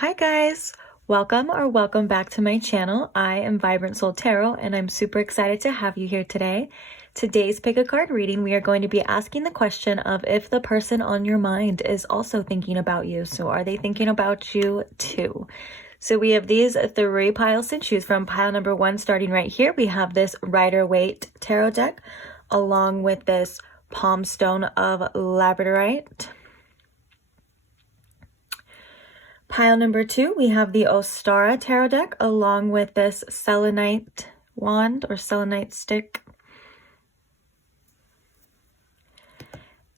Hi guys, welcome back to my channel. I am Vibrant Soul Tarot and I'm super excited to have you here today. Today's pick a card reading, we are going to be asking the question of if the person on your mind is also thinking about you. So are they thinking about you too? So we have these three piles to choose from. Pile number one, starting right here, we have this Rider-Waite tarot deck along with this palm stone of labradorite. Pile number two, we have the Ostara tarot deck along with this selenite wand or selenite stick.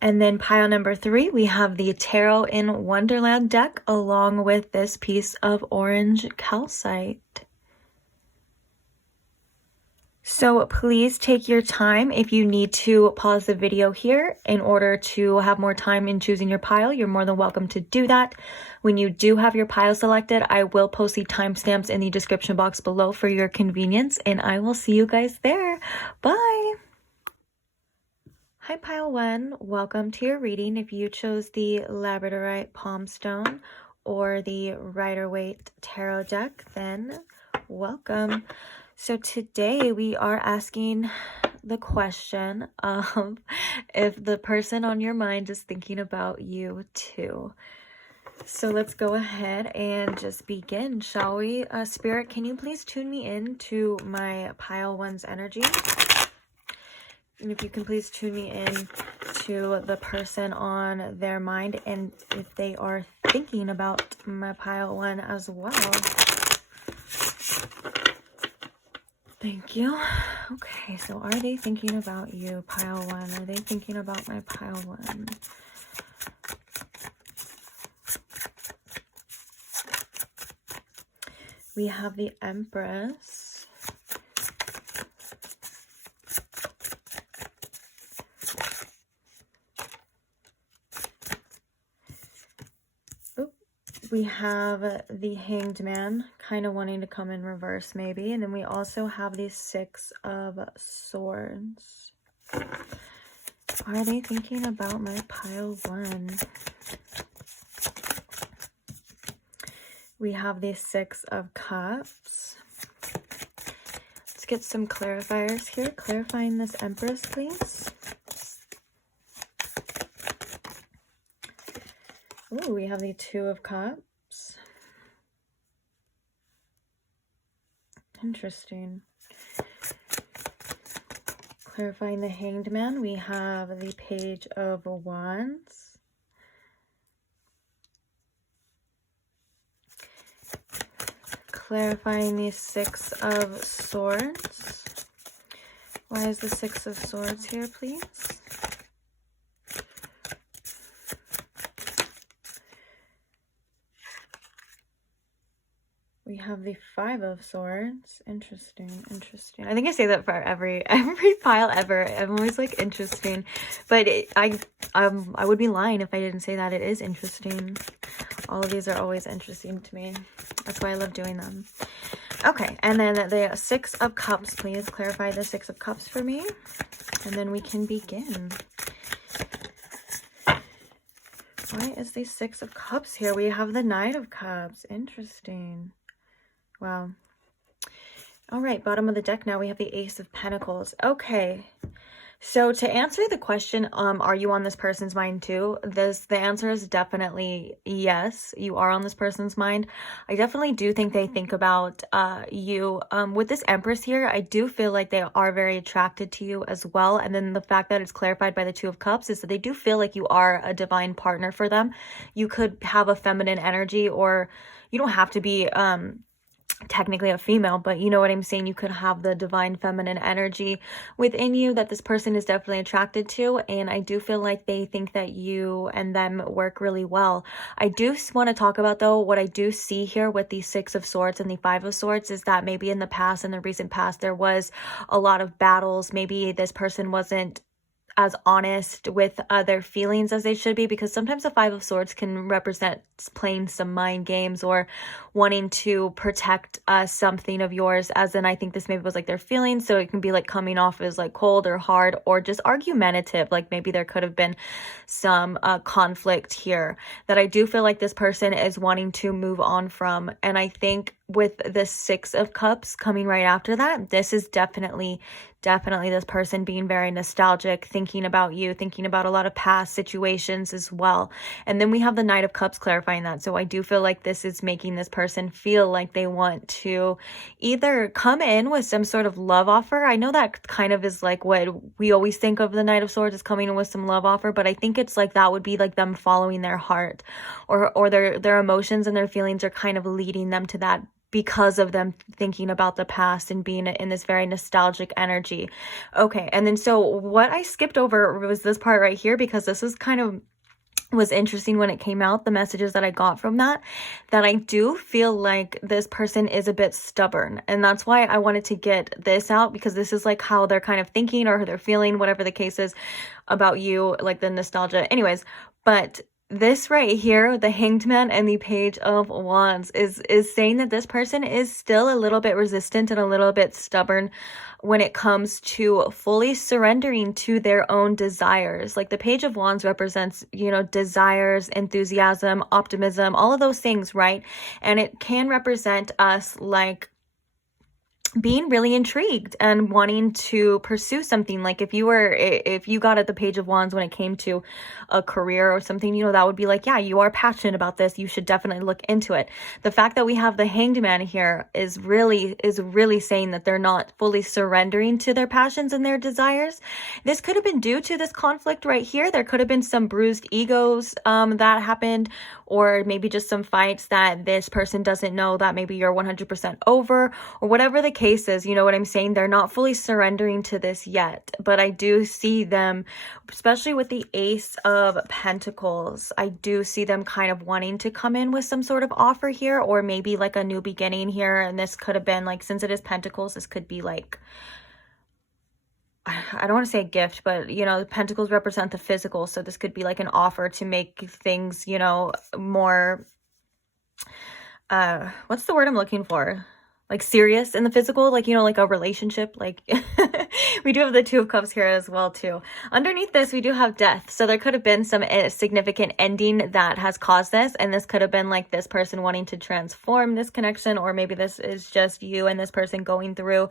And then pile number three, we have the Tarot in Wonderland deck along with this piece of orange calcite. So please take your time. If you need to pause the video here in order to have more time in choosing your pile, you're more than welcome to do that. When you do have your pile selected, I will post the timestamps in the description box below for your convenience, and I will see you guys there. Bye! Hi pile one, welcome to your reading. If you chose the labradorite palm stone or the Rider-Waite tarot deck, then welcome. So today we are asking the question of if the person on your mind is thinking about you too. So let's go ahead and just begin, shall we? Spirit, can you please tune me in to my pile one's energy? And if you can please tune me in to the person on their mind and if they are thinking about my pile one as well. Thank you. Okay, so are they thinking about you, pile one? Are they thinking about my pile one? We have the Empress. We have the Hanged Man, kind of wanting to come in reverse maybe. And then we also have the Six of Swords. Are they thinking about my pile one? We have the Six of Cups. Let's get some clarifiers here. Clarifying this Empress, please. Ooh, we have the Two of Cups. Interesting. Clarifying the Hanged Man, we have the Page of Wands. Clarifying the Six of Swords. Why is the Six of Swords here, please? We have the Five of Swords. Interesting, interesting. I think I say that for every pile ever. I'm always like interesting, but I would be lying if I didn't say that. It is interesting. All of these are always interesting to me. That's why I love doing them. Okay, and then the Six of Cups. Please clarify the Six of Cups for me, and then we can begin. Why is the Six of Cups here? We have the Knight of Cups. Interesting. Wow. All right, bottom of the deck now we have the Ace of Pentacles. Okay, so to answer the question, are you on this person's mind too? The answer is definitely yes, you are on this person's mind. I definitely do think they think about you. With this Empress here, I do feel like they are very attracted to you as well. And then the fact that it's clarified by the Two of Cups is that they do feel like you are a divine partner for them. You could have a feminine energy, or you don't have to be technically a female, but you know what I'm saying, you could have the divine feminine energy within you that this person is definitely attracted to. And I do feel like they think that you and them work really well. I do want to talk about though, what I do see here with the Six of Swords and the Five of Swords is that maybe in the past, in the recent past, there was a lot of battles. Maybe this person wasn't as honest with their feelings as they should be, because sometimes the Five of Swords can represent playing some mind games or wanting to protect something of yours, as in I think this maybe was like their feelings, so it can be like coming off as like cold or hard or just argumentative, like maybe there could have been some conflict here that I do feel like this person is wanting to move on from. And I think with the Six of Cups coming right after that, this is definitely this person being very nostalgic, thinking about you, thinking about a lot of past situations as well. And then we have the Knight of Cups clarifying that. So I do feel like this is making this person feel like they want to either come in with some sort of love offer. I know that kind of is like what we always think of the Knight of Swords as coming in with some love offer, but I think it's like that would be like them following their heart, or their emotions and their feelings are kind of leading them to that, because of them thinking about the past and being in this very nostalgic energy. Okay, and then so what I skipped over was this part right here, because this was interesting when it came out, the messages that I got from that I do feel like this person is a bit stubborn. And that's why I wanted to get this out, because this is like how they're kind of thinking or they're feeling, whatever the case is about you, like the nostalgia. Anyways, but this right here, the Hanged Man and the Page of Wands, is saying that this person is still a little bit resistant and a little bit stubborn when it comes to fully surrendering to their own desires. Like the Page of Wands represents, you know, desires, enthusiasm, optimism, all of those things, right? And it can represent us like being really intrigued and wanting to pursue something. Like if you got at the Page of Wands when it came to a career or something, you know, that would be like, yeah, you are passionate about this, you should definitely look into it. The fact that we have the Hanged Man here is really saying that they're not fully surrendering to their passions and their desires. This could have been due to this conflict right here. There could have been some bruised egos that happened, or maybe just some fights that this person doesn't know that maybe you're 100% over, or whatever the case is. You know what I'm saying? They're not fully surrendering to this yet, but I do see them, especially with the Ace of Pentacles, I do see them kind of wanting to come in with some sort of offer here, or maybe like a new beginning here. And this could have been like, since it is Pentacles, this could be like, I don't want to say a gift, but, you know, pentacles represent the physical. So this could be like an offer to make things, you know, more, what's the word I'm looking for? Like serious in the physical, like, you know, like a relationship. Like we do have the Two of Cups here as well too. Underneath this, we do have death. So there could have been some significant ending that has caused this. And this could have been like this person wanting to transform this connection, or maybe this is just you and this person going through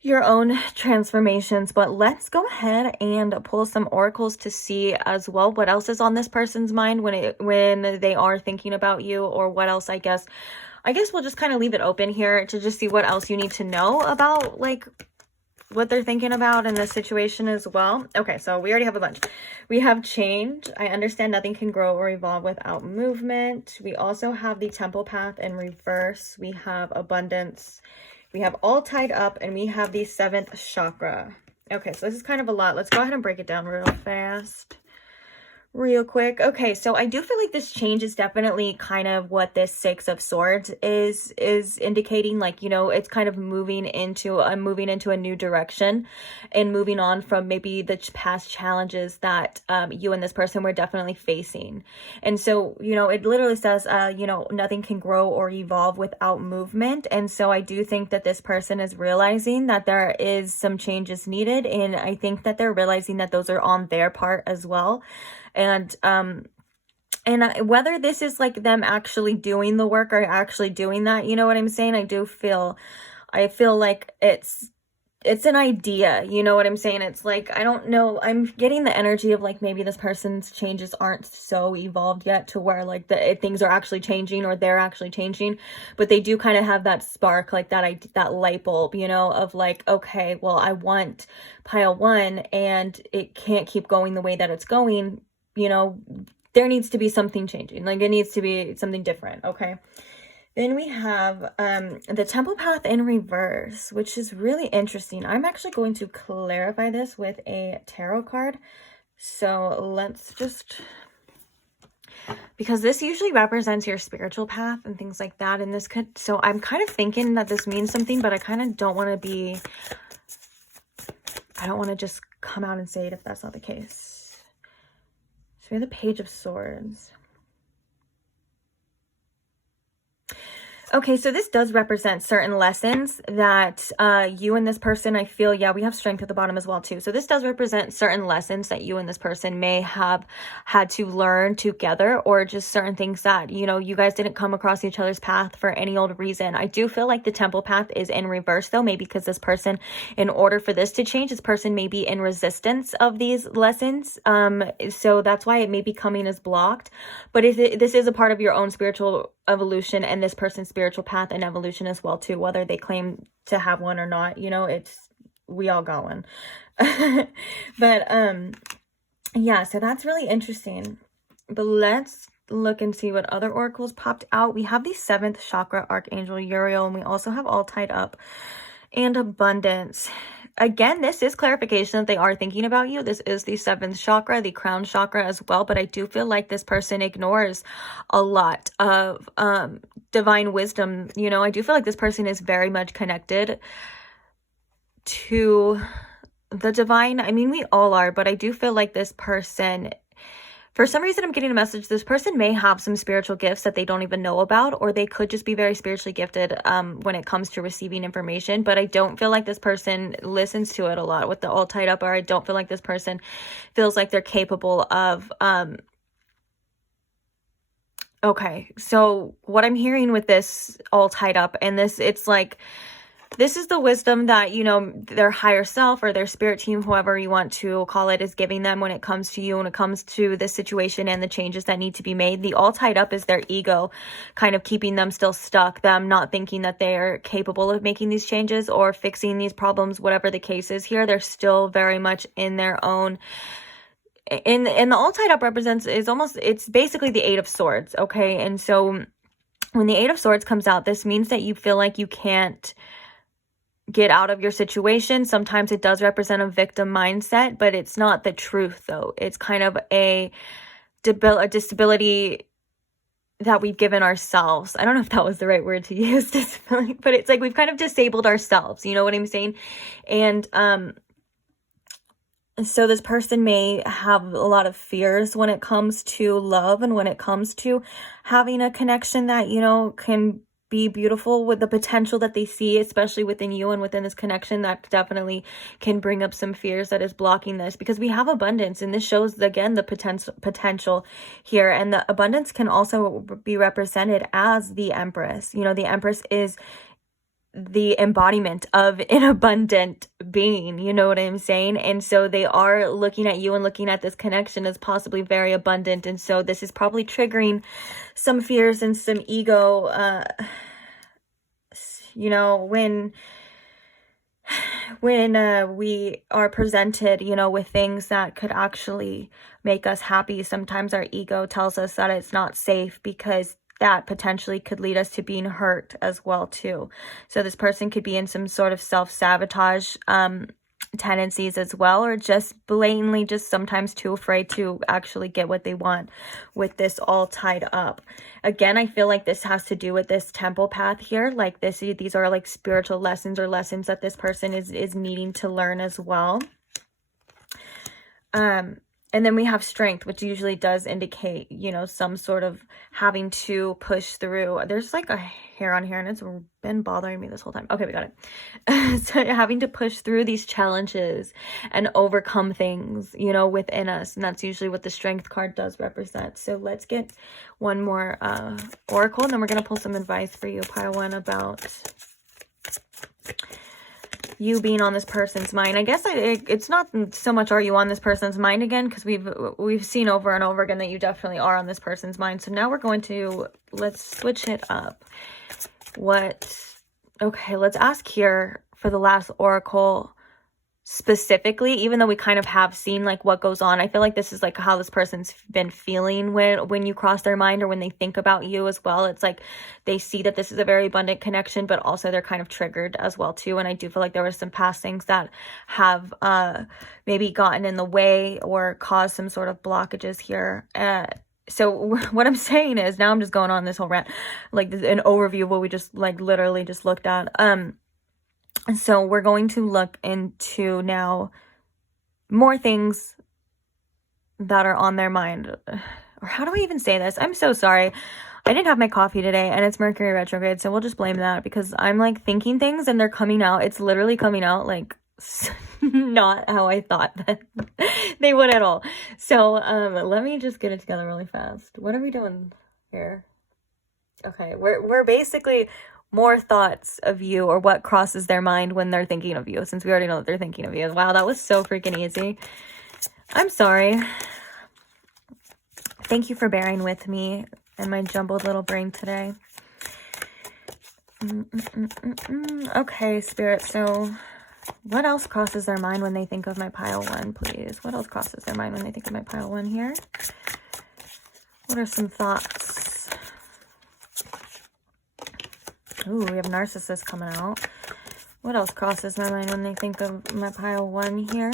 your own transformations. But let's go ahead and pull some oracles to see as well what else is on this person's mind when they are thinking about you, or what else. I guess we'll just kind of leave it open here to just see what else you need to know about like what they're thinking about in this situation as well. Okay, so we already have a bunch. We have change. I understand nothing can grow or evolve without movement. We also have the Temple Path in reverse. We have abundance. We have all tied up, and we have the seventh chakra. Okay, so this is kind of a lot. Let's go ahead and break it down real fast. Real quick. Okay, so I do feel like this change is definitely kind of what this Six of Swords is indicating. Like, you know, it's kind of moving into a new direction and moving on from maybe the past challenges that you and this person were definitely facing. And so, you know, it literally says, you know, nothing can grow or evolve without movement. And so I do think that this person is realizing that there is some changes needed. And I think that they're realizing that those are on their part as well. And whether this is like them actually doing the work or actually doing that, you know what I'm saying? I feel like it's an idea, you know what I'm saying? It's like, I don't know, I'm getting the energy of like maybe this person's changes aren't so evolved yet to where like things are actually changing or they're actually changing, but they do kind of have that spark, like that light bulb, you know, of like, okay, well, I want pile one and it can't keep going the way that it's going. You know, there needs to be something changing. Like it needs to be something different. Okay. Then we have the Temple Path in reverse, which is really interesting. I'm actually going to clarify this with a tarot card. So let's just, because this usually represents your spiritual path and things like that. And this could, so I'm kind of thinking that this means something, but I kind of don't want to be, I don't want to just come out and say it if that's not the case. So we have the Page of Swords. Okay, so this does represent certain lessons that you and this person, I feel, yeah, we have Strength at the bottom as well too. So this does represent certain lessons that you and this person may have had to learn together, or just certain things that, you know, you guys didn't come across each other's path for any old reason. I do feel like the Temple path is in reverse though, maybe because this person, in order for this to change, this person may be in resistance of these lessons. So that's why it may be coming as blocked. But this is a part of your own spiritual evolution and this person's spiritual path and evolution as well too, whether they claim to have one or not, you know, we all got one. But yeah, so that's really interesting. But let's look and see what other oracles popped out. We have the 7th chakra archangel Uriel, and we also have all tied up and abundance. Again, this is clarification that they are thinking about you. This is the 7th chakra, the crown chakra as well. But I do feel like this person ignores a lot of divine wisdom. You know, I do feel like this person is very much connected to the divine. I mean, we all are, but I do feel like this person, for some reason, I'm getting a message. This person may have some spiritual gifts that they don't even know about, or they could just be very spiritually gifted when it comes to receiving information. But I don't feel like this person listens to it a lot with the all tied up, or I don't feel like this person feels like they're capable of... Okay, so what I'm hearing with this all tied up, and this, it's like... This is the wisdom that, you know, their higher self or their spirit team, whoever you want to call it, is giving them when it comes to you, when it comes to this situation and the changes that need to be made. The all tied up is their ego kind of keeping them still stuck, them not thinking that they are capable of making these changes or fixing these problems, whatever the case is here. They're still very much in their own... And the all tied up represents, it's basically the 8 of Swords, okay? And so when the 8 of Swords comes out, this means that you feel like you can't get out of your situation. Sometimes it does represent a victim mindset, but it's not the truth though. It's kind of a disability that we've given ourselves. I don't know if that was the right word to use, disability, but it's like we've kind of disabled ourselves, you know what I'm saying? And so this person may have a lot of fears when it comes to love and when it comes to having a connection that, you know, can be beautiful, with the potential that they see, especially within you and within this connection. That definitely can bring up some fears that is blocking this, because we have abundance, and this shows again the potential here. And the abundance can also be represented as the Empress. You know, the Empress is the embodiment of an abundant being, you know what I'm saying? And so they are looking at you and looking at this connection as possibly very abundant. And so this is probably triggering some fears and some ego, you know, when we are presented, you know, with things that could actually make us happy, sometimes our ego tells us that it's not safe, because that potentially could lead us to being hurt as well too. So this person could be in some sort of self-sabotage tendencies as well, or just blatantly just sometimes too afraid to actually get what they want with this all tied up. Again, I feel like this has to do with this temple path here. Like these are like spiritual lessons, or lessons that this person is needing to learn as well. And then we have strength, which usually does indicate, you know, some sort of having to push through. There's like a hair on here and it's been bothering me this whole time. Okay, we got it. So having to push through these challenges and overcome things, you know, within us. And that's usually what the strength card does represent. So let's get one more oracle, and then we're going to pull some advice for you, pile one, about you being on this person's mind. I guess it's not so much are you on this person's mind again, because we've seen over and over again that you definitely are on this person's mind. So now we're going to, let's switch it up. Okay, let's ask here for the last oracle specifically, even though we kind of have seen like what goes on. I feel like this is like how this person's been feeling when you cross their mind, or when they think about you as well. It's like they see that this is a very abundant connection, but also they're kind of triggered as well too. And I do feel like there were some past things that have maybe gotten in the way or caused some sort of blockages here. So what I'm saying is, now I'm just going on this whole rant, like an overview of what we just like literally just looked at. So we're going to look into now more things that are on their mind. Or how do I even say this? I'm so sorry. I didn't have my coffee today and it's Mercury retrograde, so we'll just blame that because I'm like thinking things and they're coming out. It's literally coming out like not how I thought that they would at all. So let me just get it together really fast. What are we doing here? Okay, we're basically more thoughts of you, or what crosses their mind when they're thinking of you, since we already know that they're thinking of you. Wow, that was so freaking easy. I'm sorry. Thank you for bearing with me and my jumbled little brain today. Okay, Spirit, so what else crosses their mind when they think of my pile one, please? What else crosses their mind when they think of my pile one here? What are some thoughts? Ooh, we have narcissists coming out. What else crosses my mind when they think of my pile one here?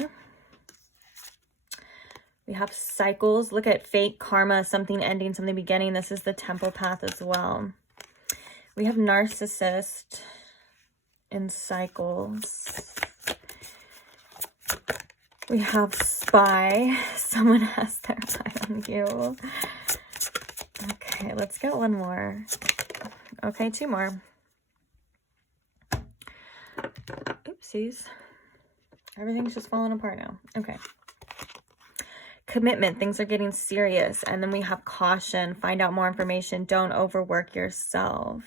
We have cycles. Look at fate, karma, something ending, something beginning. This is the temple path as well. We have narcissist and cycles. We have spy. Someone has their eye on you. Okay, let's get one more. Okay, two more. Oopsies. Everything's just falling apart now. Okay. Commitment. Things are getting serious. And then we have caution. Find out more information. Don't overwork yourself.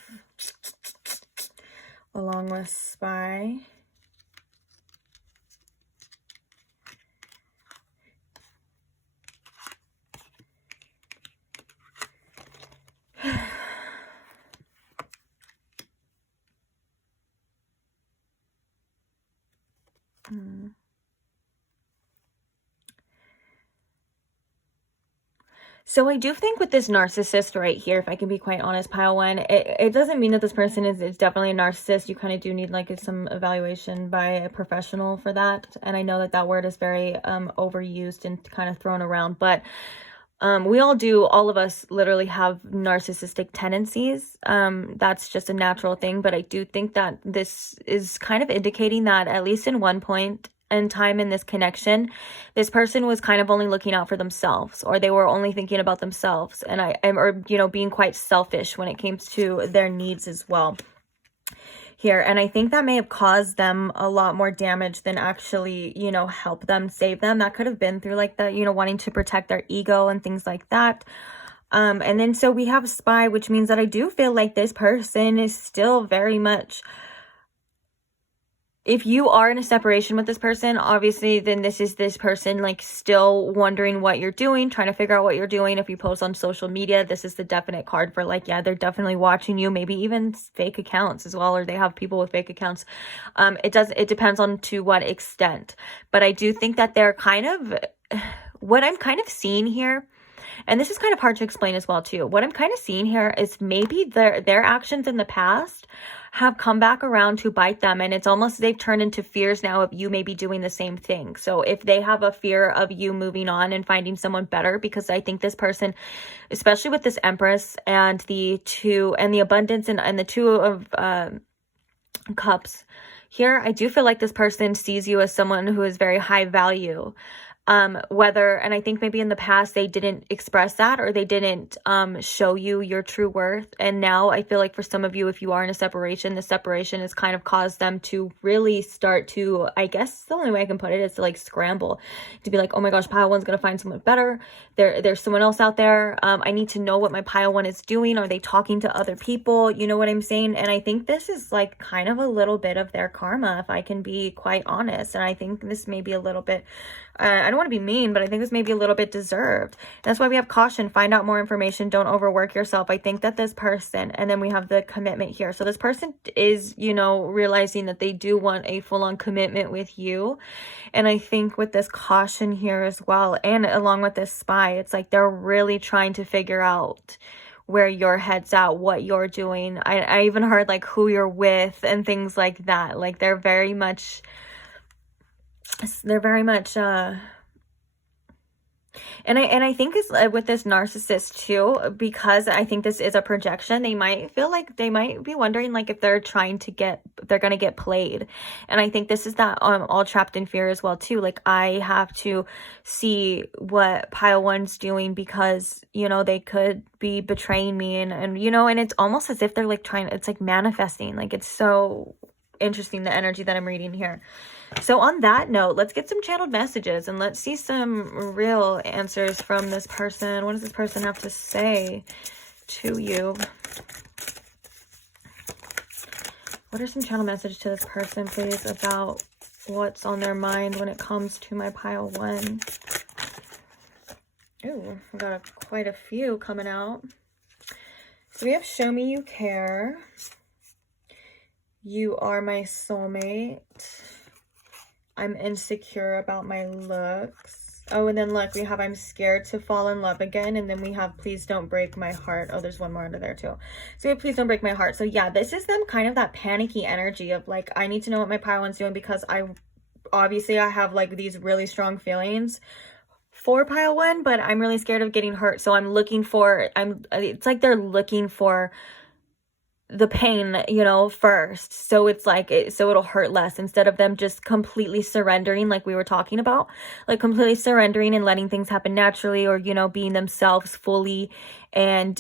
Along with spy. So I do think with this narcissist right here, if I can be quite honest, pile one, it doesn't mean that this person is definitely a narcissist. You kind of do need like some evaluation by a professional for that. And I know that that word is very overused and kind of thrown around, but we all do. All of us literally have narcissistic tendencies. That's just a natural thing. But I do think that this is kind of indicating that at least in one point in time in this connection, this person was kind of only looking out for themselves, or they were only thinking about themselves, and or you know, being quite selfish when it came to their needs as well here. And I think that may have caused them a lot more damage than actually, you know, help them, save them. That could have been through like the, you know, wanting to protect their ego and things like that. And then so we have spy, which means that I do feel like this person is still very much, if you are in a separation with this person, obviously, then this is this person like still wondering what you're doing, trying to figure out what you're doing. If you post on social media, this is the definite card for like, yeah, they're definitely watching you, maybe even fake accounts as well, or they have people with fake accounts. It depends on to what extent. But I do think that they're kind of, what I'm kind of seeing here, and this is kind of hard to explain as well too. What I'm kind of seeing here is maybe their actions in the past have come back around to bite them, and it's almost they've turned into fears now of you maybe doing the same thing. So if they have a fear of you moving on and finding someone better, because I think this person, especially with this Empress and the two and the abundance and the two of cups here, I do feel like this person sees you as someone who is very high value. And I think maybe in the past they didn't express that, or they didn't show you your true worth. And now I feel like for some of you, if you are in a separation, the separation has kind of caused them to really start to, I guess the only way I can put it is to like scramble, to be like, oh my gosh, pile one's gonna find someone better. There's someone else out there. I need to know what my pile one is doing. Are they talking to other people? You know what I'm saying? And I think this is like kind of a little bit of their karma, if I can be quite honest. And I think this may be a little bit, I don't want to be mean, but I think this may be a little bit deserved. That's why we have caution. Find out more information. Don't overwork yourself. I think that this person, and then we have the commitment here. So this person is, you know, realizing that they do want a full-on commitment with you. And I think with this caution here as well, and along with this spy, it's like they're really trying to figure out where your head's at, what you're doing. I even heard like who you're with and things like that. Like they're very much And I think it's with this narcissist too, because I think this is a projection. They might feel like they might be wondering like if they're trying to get, they're going to get played. And I think this is that all trapped in fear as well too. Like I have to see what pile one's doing because, you know, they could be betraying me and you know, and it's almost as if they're like trying, it's like manifesting. Like it's so interesting, the energy that I'm reading here. So on that note, let's get some channeled messages and let's see some real answers from this person. What does this person have to say to you? What are some channel messages to this person, please, about what's on their mind when it comes to my pile one? Ooh, I've got quite a few coming out. So we have show me you care. You are my soulmate. I'm insecure about my looks. Oh, and then look, we have I'm scared to fall in love again. And then we have please don't break my heart. Oh, there's one more under there too. So we have please don't break my heart. So yeah, this is them kind of that panicky energy of like, I need to know what my pile one's doing because I have like these really strong feelings for pile one, but I'm really scared of getting hurt. So I'm looking for, it's like they're looking for the pain, you know, first. So it's like, so it'll hurt less instead of them just completely surrendering, like we were talking about, like completely surrendering and letting things happen naturally, or, you know, being themselves fully and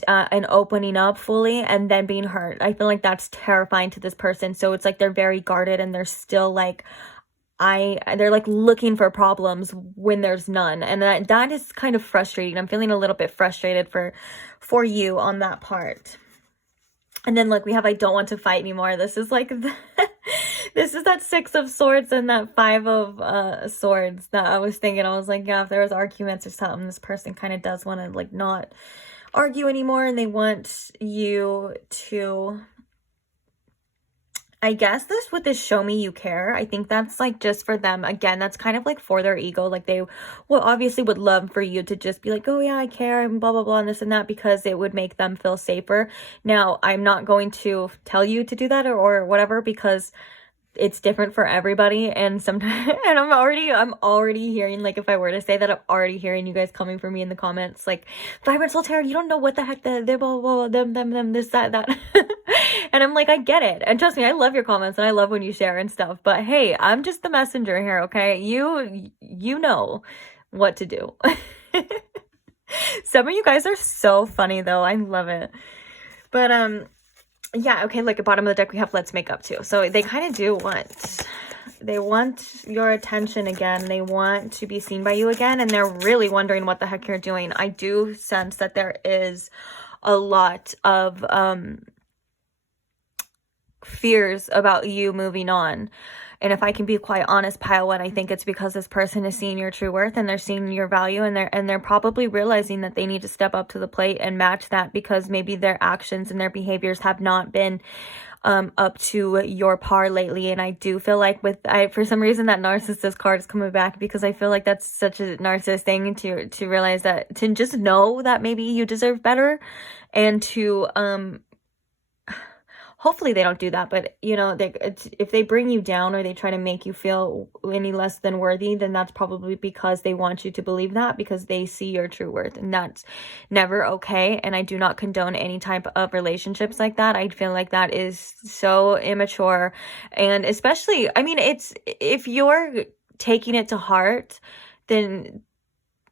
opening up fully and then being hurt. I feel like that's terrifying to this person. So it's like they're very guarded and they're still like, they're like looking for problems when there's none. And that is kind of frustrating. I'm feeling a little bit frustrated for you on that part. And then look, we have I don't want to fight anymore. This is like this is that 6 of swords and that 5 of swords that I was thinking. I was like, yeah, if there was arguments or something, this person kind of does want to like not argue anymore, and they want you to, I guess this with this show me you care, I think that's like just for them. Again, that's kind of like for their ego. Like they will obviously would love for you to just be like, oh yeah, I care and blah, blah, blah, and this and that, because it would make them feel safer. Now, I'm not going to tell you to do that or whatever, because it's different for everybody. And sometimes, and I'm already hearing, like, if I were to say that, I'm already hearing you guys coming for me in the comments, like, Vibrant Soul Tarot, you don't know what the heck they're blah, blah, them, this, that. And I'm like, I get it. And trust me, I love your comments and I love when you share and stuff. But hey, I'm just the messenger here, okay? You know what to do. Some of you guys are so funny though. I love it. But, yeah, okay, look, at bottom of the deck, we have let's make up too. So they kind of do they want your attention again. They want to be seen by you again. And they're really wondering what the heck you're doing. I do sense that there is a lot of fears about you moving on. And if I can be quite honest, pile one, I think it's because this person is seeing your true worth and they're seeing your value, and they're probably realizing that they need to step up to the plate and match that, because maybe their actions and their behaviors have not been up to your par lately. And I do feel like for some reason that narcissist card is coming back, because I feel like that's such a narcissist thing to realize that, to just know that maybe you deserve better, and to hopefully they don't do that, but you know, if they bring you down or they try to make you feel any less than worthy, then that's probably because they want you to believe that, because they see your true worth, and that's never okay. And I do not condone any type of relationships like that. I feel like that is so immature, and especially, I mean, if you're taking it to heart, then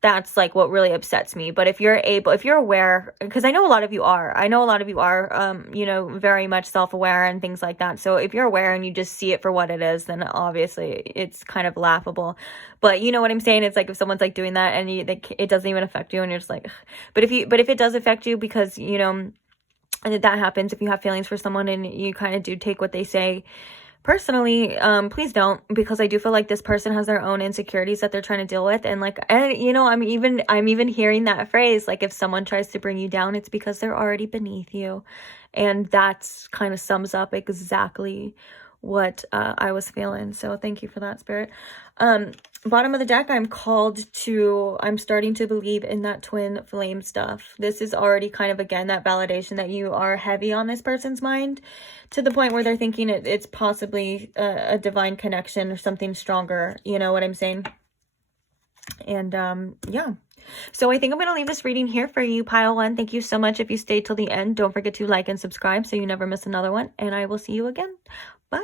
that's like what really upsets me. But if you're aware, because I know a lot of you are, you know, very much self-aware and things like that. So if you're aware and you just see it for what it is, then obviously it's kind of laughable. But you know what I'm saying? It's like if someone's like doing that and it doesn't even affect you, and you're just like, but if it does affect you, because, you know, and that happens if you have feelings for someone and you kind of do take what they say personally, please don't, because I do feel like this person has their own insecurities that they're trying to deal with. And you know, I'm even hearing that phrase, like, if someone tries to bring you down, it's because they're already beneath you. And that's kind of sums up exactly what I was feeling. So thank you for that, Spirit. Bottom of the deck, I'm starting to believe in that twin flame stuff. This is already kind of, again, that validation that you are heavy on this person's mind, to the point where they're thinking it's possibly a divine connection or something stronger. You know what I'm saying? And yeah. So I think I'm going to leave this reading here for you, Pile 1. Thank you so much if you stayed till the end. Don't forget to like and subscribe so you never miss another one. And I will see you again. Bye.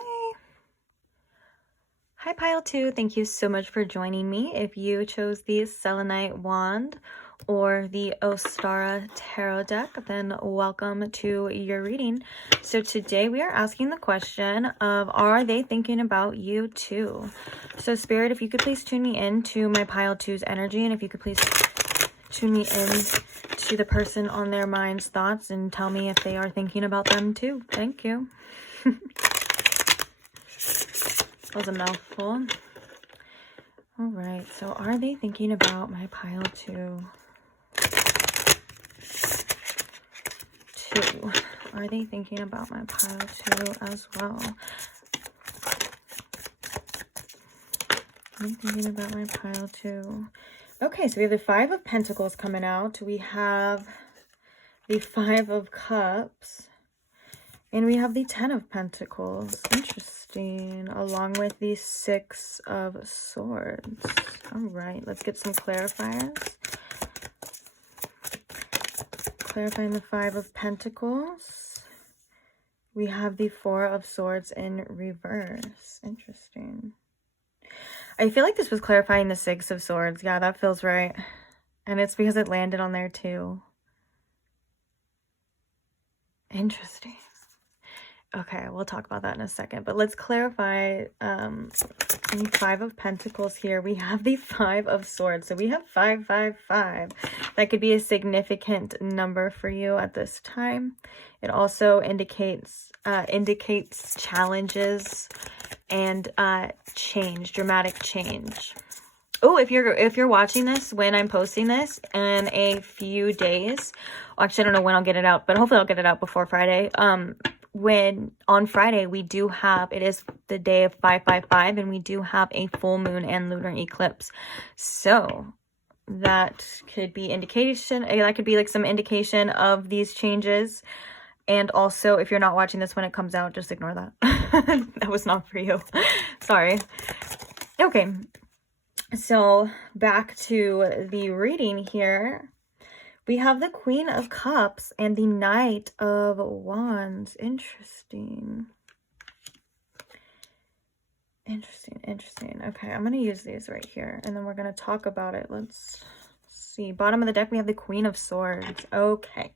Hi, Pile 2. Thank you so much for joining me. If you chose the selenite wand or the Ostara tarot deck, then welcome to your reading. So today we are asking the question of, are they thinking about you too? So Spirit, if you could please tune me in to my Pile 2's energy, and if you could please tune me in to the person on their mind's thoughts and tell me if they are thinking about them too. Thank you. That was a mouthful. All right, so are they thinking about my Pile 2? Are they thinking about my Pile 2 as well? Are they thinking about my Pile 2? Okay, so we have the 5 of Pentacles coming out. We have the 5 of Cups. And we have the 10 of Pentacles. Interesting. Along with the 6 of Swords. All right, let's get some clarifiers. Clarifying the 5 of Pentacles. We have the 4 of Swords in reverse. Interesting. I feel like this was clarifying the 6 of Swords. Yeah, that feels right. And it's because it landed on there too. Interesting. Okay, we'll talk about that in a second. But let's clarify the 5 of Pentacles here. We have the 5 of Swords. So we have 555. That could be a significant number for you at this time. It also indicates challenges and change, dramatic change. Oh, if you're watching this when I'm posting this in a few days, actually I don't know when I'll get it out, but hopefully I'll get it out before Friday. When on Friday we do have, it is the day of 555, and we do have a full moon and lunar eclipse. So that could be indication, that could be like some indication of these changes. And also, if you're not watching this when it comes out, just ignore that. That was not for you. Sorry. Okay. So back to the reading here. We have the Queen of Cups and the Knight of Wands. Interesting. Interesting. Okay, I'm going to use these right here, and then we're going to talk about it. Let's see. Bottom of the deck, we have the Queen of Swords. Okay.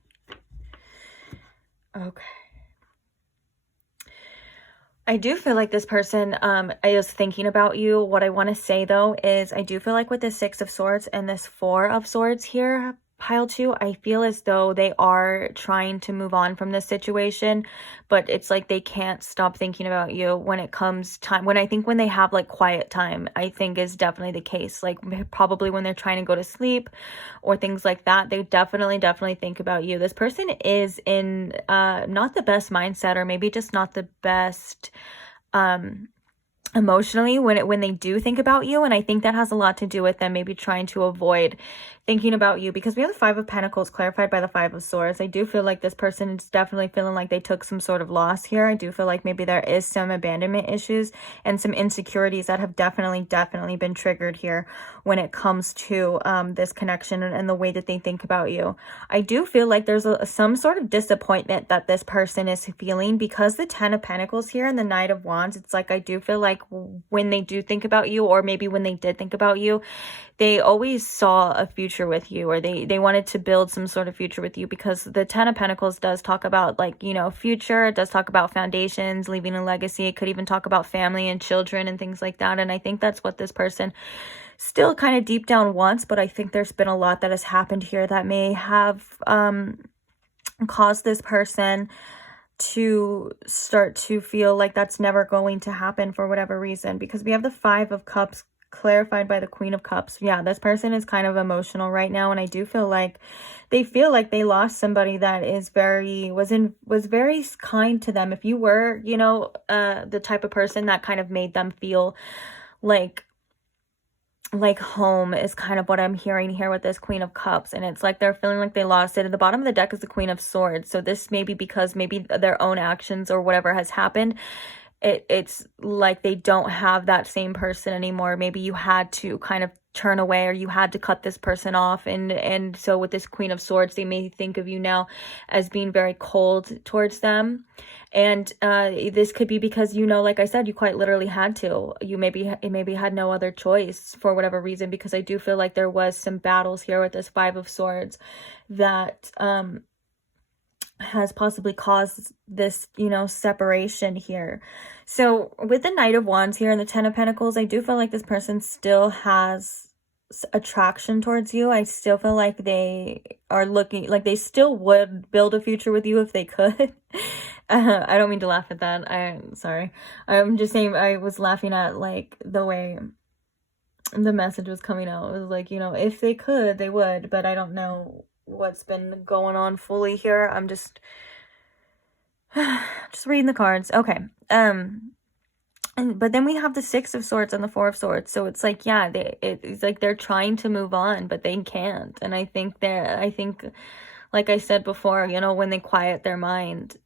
I do feel like this person is thinking about you. What I want to say, though, is I do feel like with the 6 of Swords and this 4 of Swords here, Pile 2, I feel as though they are trying to move on from this situation, but it's like they can't stop thinking about you when it comes time. When they have like quiet time, I think is definitely the case. Like probably when they're trying to go to sleep or things like that, they definitely think about you. This person is in not the best mindset, or maybe just not the best emotionally when they do think about you. And I think that has a lot to do with them maybe trying to avoid thinking about you, because we have the 5 of Pentacles clarified by the 5 of Swords. I do feel like this person is definitely feeling like they took some sort of loss here. I do feel like maybe there is some abandonment issues and some insecurities that have definitely been triggered here when it comes to this connection and the way that they think about you. I do feel like there's some sort of disappointment that this person is feeling, because the 10 of Pentacles here and the Knight of Wands, it's like I do feel like when they do think about you, or maybe when they did think about you, they always saw a future with you, or they wanted to build some sort of future with you, because the 10 of Pentacles does talk about, like, you know, future. It does talk about foundations, leaving a legacy. It could even talk about family and children and things like that. And I think that's what this person still kind of deep down wants, but I think there's been a lot that has happened here that may have caused this person to start to feel like that's never going to happen for whatever reason, because we have the 5 of Cups clarified by the Queen of Cups. Yeah, this person is kind of emotional right now, and I do feel like they lost somebody that is was very kind to them. If you were, you know, the type of person that kind of made them feel like home, is kind of what I'm hearing here with this Queen of Cups. And it's like they're feeling like they lost it. At the bottom of the deck is the Queen of Swords. So this may be because maybe their own actions or whatever has happened it's like they don't have that same person anymore. Maybe you had to kind of turn away, or you had to cut this person off, and so with this Queen of Swords, they may think of you now as being very cold towards them. And this could be because, you know, like I said, you quite literally had to. You maybe had no other choice for whatever reason, because I do feel like there was some battles here with this Five of Swords that has possibly caused this, you know, separation here. So with the Knight of Wands here and the Ten of Pentacles, I do feel like this person still has attraction towards you. I still feel like they are looking, like they still would build a future with you if they could. I don't mean to laugh at that. I'm sorry. I'm just saying, I was laughing at like the way the message was coming out. It was like, you know, if they could, they would, but I don't know what's been going on fully here. I'm just reading the cards. Okay. But then we have the Six of Swords and the Four of Swords. So it's like, yeah, it's like they're trying to move on, but they can't. And I think like I said before, you know, when they quiet their mind,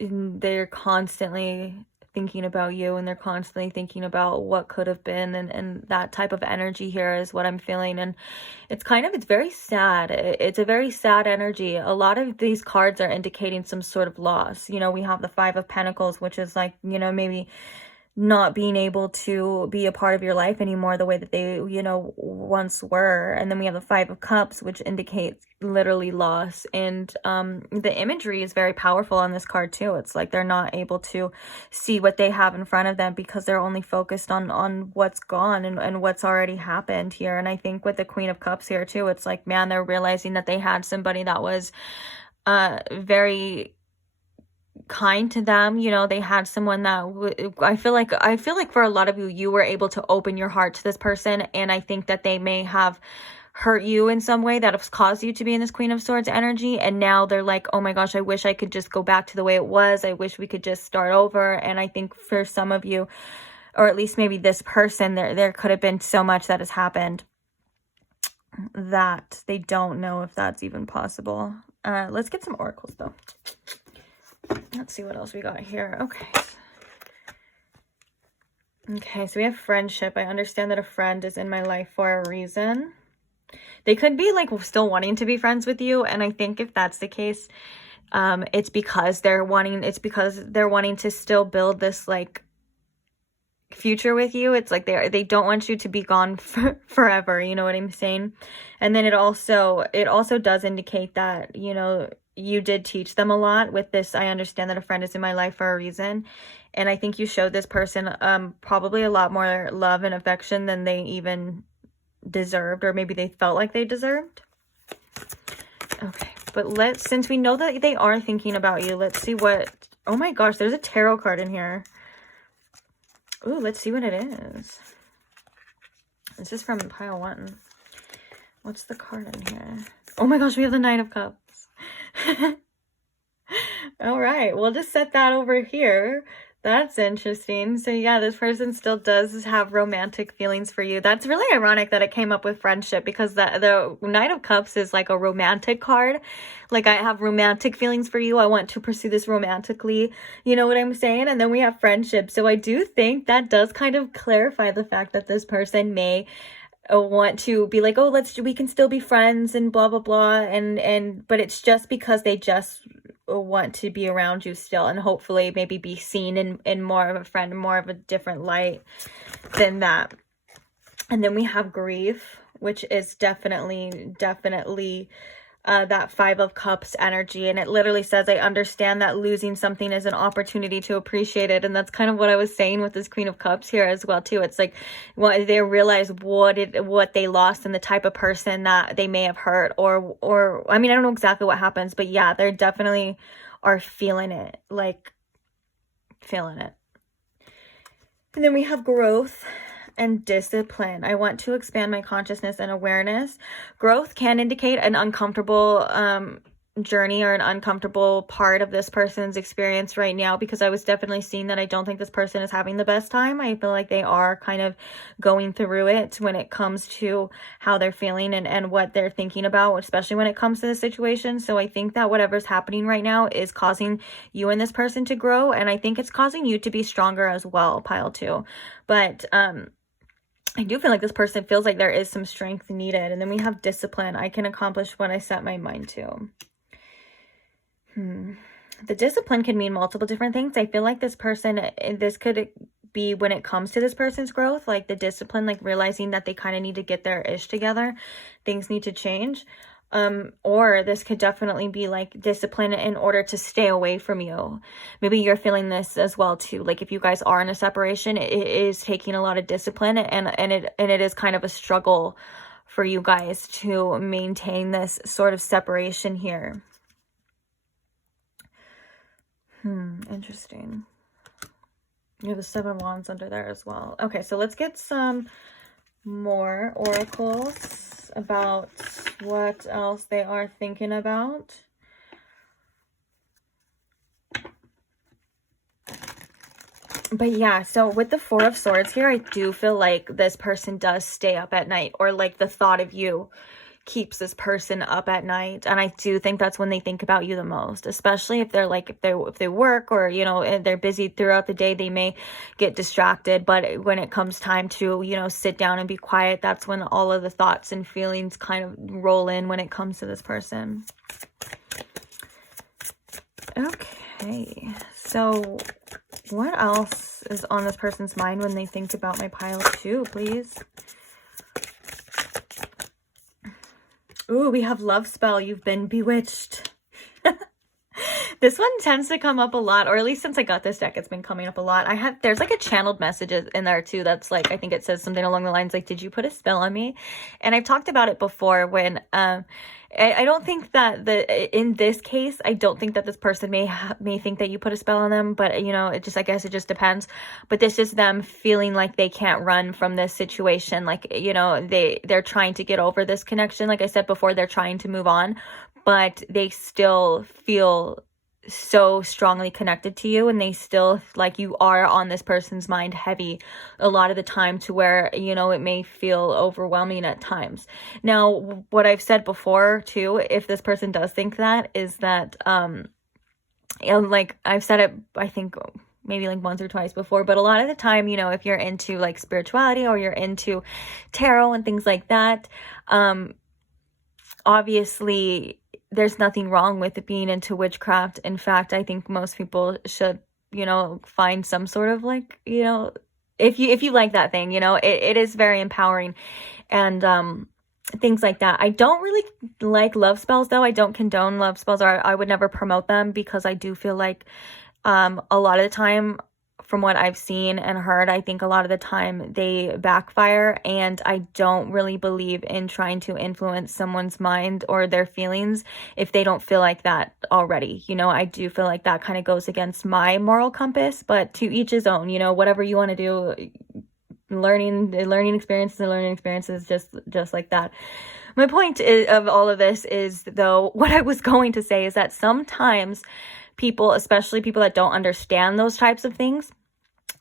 they're constantly thinking about you, and they're constantly thinking about what could have been, and that type of energy here is what I'm feeling. And it's very sad. It's a very sad energy. A lot of these cards are indicating some sort of loss. You know, we have the Five of Pentacles, which is like, you know, maybe not being able to be a part of your life anymore the way that they, you know, once were. And then we have the Five of Cups, which indicates literally loss. And the imagery is very powerful on this card too. It's like they're not able to see what they have in front of them because they're only focused on what's gone and what's already happened here. And I think with the Queen of Cups here too, it's like, man, they're realizing that they had somebody that was very kind to them. You know, they had someone that I feel like for a lot of you, you were able to open your heart to this person, and I think that they may have hurt you in some way that has caused you to be in this Queen of Swords energy. And now they're like, oh my gosh, I wish I could just go back to the way it was. I wish we could just start over. And I think for some of you, or at least maybe this person, there could have been so much that has happened that they don't know if that's even possible. Let's get some oracles though. Let's see what else we got here. Okay, so we have friendship. I understand that a friend is in my life for a reason. They could be like still wanting to be friends with you, and I think if that's the case, it's because they're wanting to still build this like future with you. It's like they don't want you to be gone forever, you know what I'm saying? And then it also does indicate that, you know, you did teach them a lot with this. I understand that a friend is in my life for a reason. And I think you showed this person probably a lot more love and affection than they even deserved, or maybe they felt like they deserved. Okay, but since we know that they are thinking about you, let's see what, oh my gosh, there's a tarot card in here. Ooh, let's see what it is. This is from pile 1. What's the card in here? Oh my gosh, we have the Nine of Cups. All right, we'll just set that over here. That's interesting. So yeah, this person still does have romantic feelings for you. That's really ironic that it came up with friendship, because the Knight of Cups is like a romantic card. Like, I have romantic feelings for you. I want to pursue this romantically. You know what I'm saying? And then we have friendship. So I do think that does kind of clarify the fact that this person may want to be like, oh, we can still be friends and blah blah blah, but it's just because they just want to be around you still, and hopefully maybe be seen in more of a friend, more of a different light than that. And then we have grief, which is definitely that Five of Cups energy. And it literally says, I understand that losing something is an opportunity to appreciate it. And that's kind of what I was saying with this Queen of Cups here as well too. It's like, well, they realize what they lost and the type of person that they may have hurt, or I mean, I don't know exactly what happens, but yeah, they definitely are feeling it. And then we have growth and discipline. I want to expand my consciousness and awareness. Growth can indicate an uncomfortable journey or an uncomfortable part of this person's experience right now, because I was definitely seeing that I don't think this person is having the best time. I feel like they are kind of going through it when it comes to how they're feeling and what they're thinking about, especially when it comes to the situation. So I think that whatever's happening right now is causing you and this person to grow, and I think it's causing you to be stronger as well, pile 2. But I do feel like this person feels like there is some strength needed. And then we have discipline. I can accomplish what I set my mind to. The discipline can mean multiple different things. I feel like this person, this could be when it comes to this person's growth, like the discipline, like realizing that they kind of need to get their ish together. Things need to change. Or this could definitely be like discipline in order to stay away from you. Maybe you're feeling this as well too. Like if you guys are in a separation, it is taking a lot of discipline, and it is kind of a struggle for you guys to maintain this sort of separation here. Interesting. You have the 7 of Wands under there as well. Okay, so let's get some more oracles about what else they are thinking about. But yeah, so with the 4 of Swords here, I do feel like this person does stay up at night, or like the thought of you keeps this person up at night. And I do think that's when they think about you the most, especially if they're like, if they work, or, you know, they're busy throughout the day, they may get distracted. But when it comes time to, you know, sit down and be quiet, that's when all of the thoughts and feelings kind of roll in when it comes to this person. Okay, so what else is on this person's mind when they think about my pile 2, please? Ooh, we have love spell. You've been bewitched. This one tends to come up a lot, or at least since I got this deck, it's been coming up a lot. There's like a channeled message in there too. That's like, I think it says something along the lines like, did you put a spell on me? And I've talked about it before when, I don't think that in this case, I don't think that this person may think that you put a spell on them, but you know, I guess it just depends. But this is them feeling like they can't run from this situation. Like, you know, they're trying to get over this connection. Like I said before, they're trying to move on, but they still feel so strongly connected to you, and they still, like, you are on this person's mind heavy a lot of the time, to where, you know, it may feel overwhelming at times. Now, what I've said before too, if this person does think that, is that like I've said it, I think maybe like once or twice before, but a lot of the time, you know, if you're into like spirituality, or you're into tarot and things like that, obviously there's nothing wrong with being into witchcraft. In fact, I think most people should, you know, find some sort of like, you know, if you like that thing, you know, it is very empowering, and things like that. I don't really like love spells though. I don't condone love spells, or I would never promote them, because I do feel like a lot of the time, from what I've seen and heard, I think a lot of the time they backfire, and I don't really believe in trying to influence someone's mind or their feelings if they don't feel like that already. You know, I do feel like that kind of goes against my moral compass, but to each his own, you know, whatever you want to do, learning experiences, just like that. My point of all of this is, though, what I was going to say is that sometimes people, especially people that don't understand those types of things,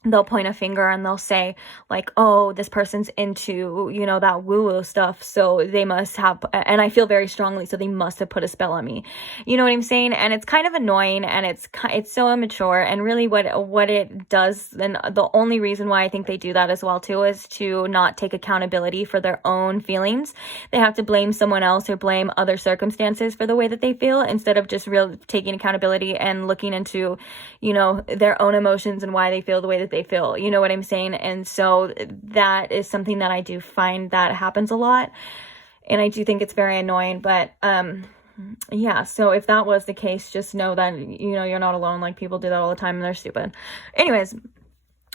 they'll point a finger and they'll say like, oh, this person's into, you know, that woo-woo stuff, so they must have, and I feel very strongly, so they must have put a spell on me. You know what I'm saying? And it's kind of annoying, and it's so immature, and really what it does, and the only reason why I think they do that as well too, is to not take accountability for their own feelings. They have to blame someone else or blame other circumstances for the way that they feel, instead of just taking accountability and looking into, you know, their own emotions and why they feel the way that they feel. You know what I'm saying? And so that is something that I do find that happens a lot, and I do think it's very annoying. But yeah, so if that was the case, just know that, you know, you're not alone. Like, people do that all the time, and they're stupid. Anyways,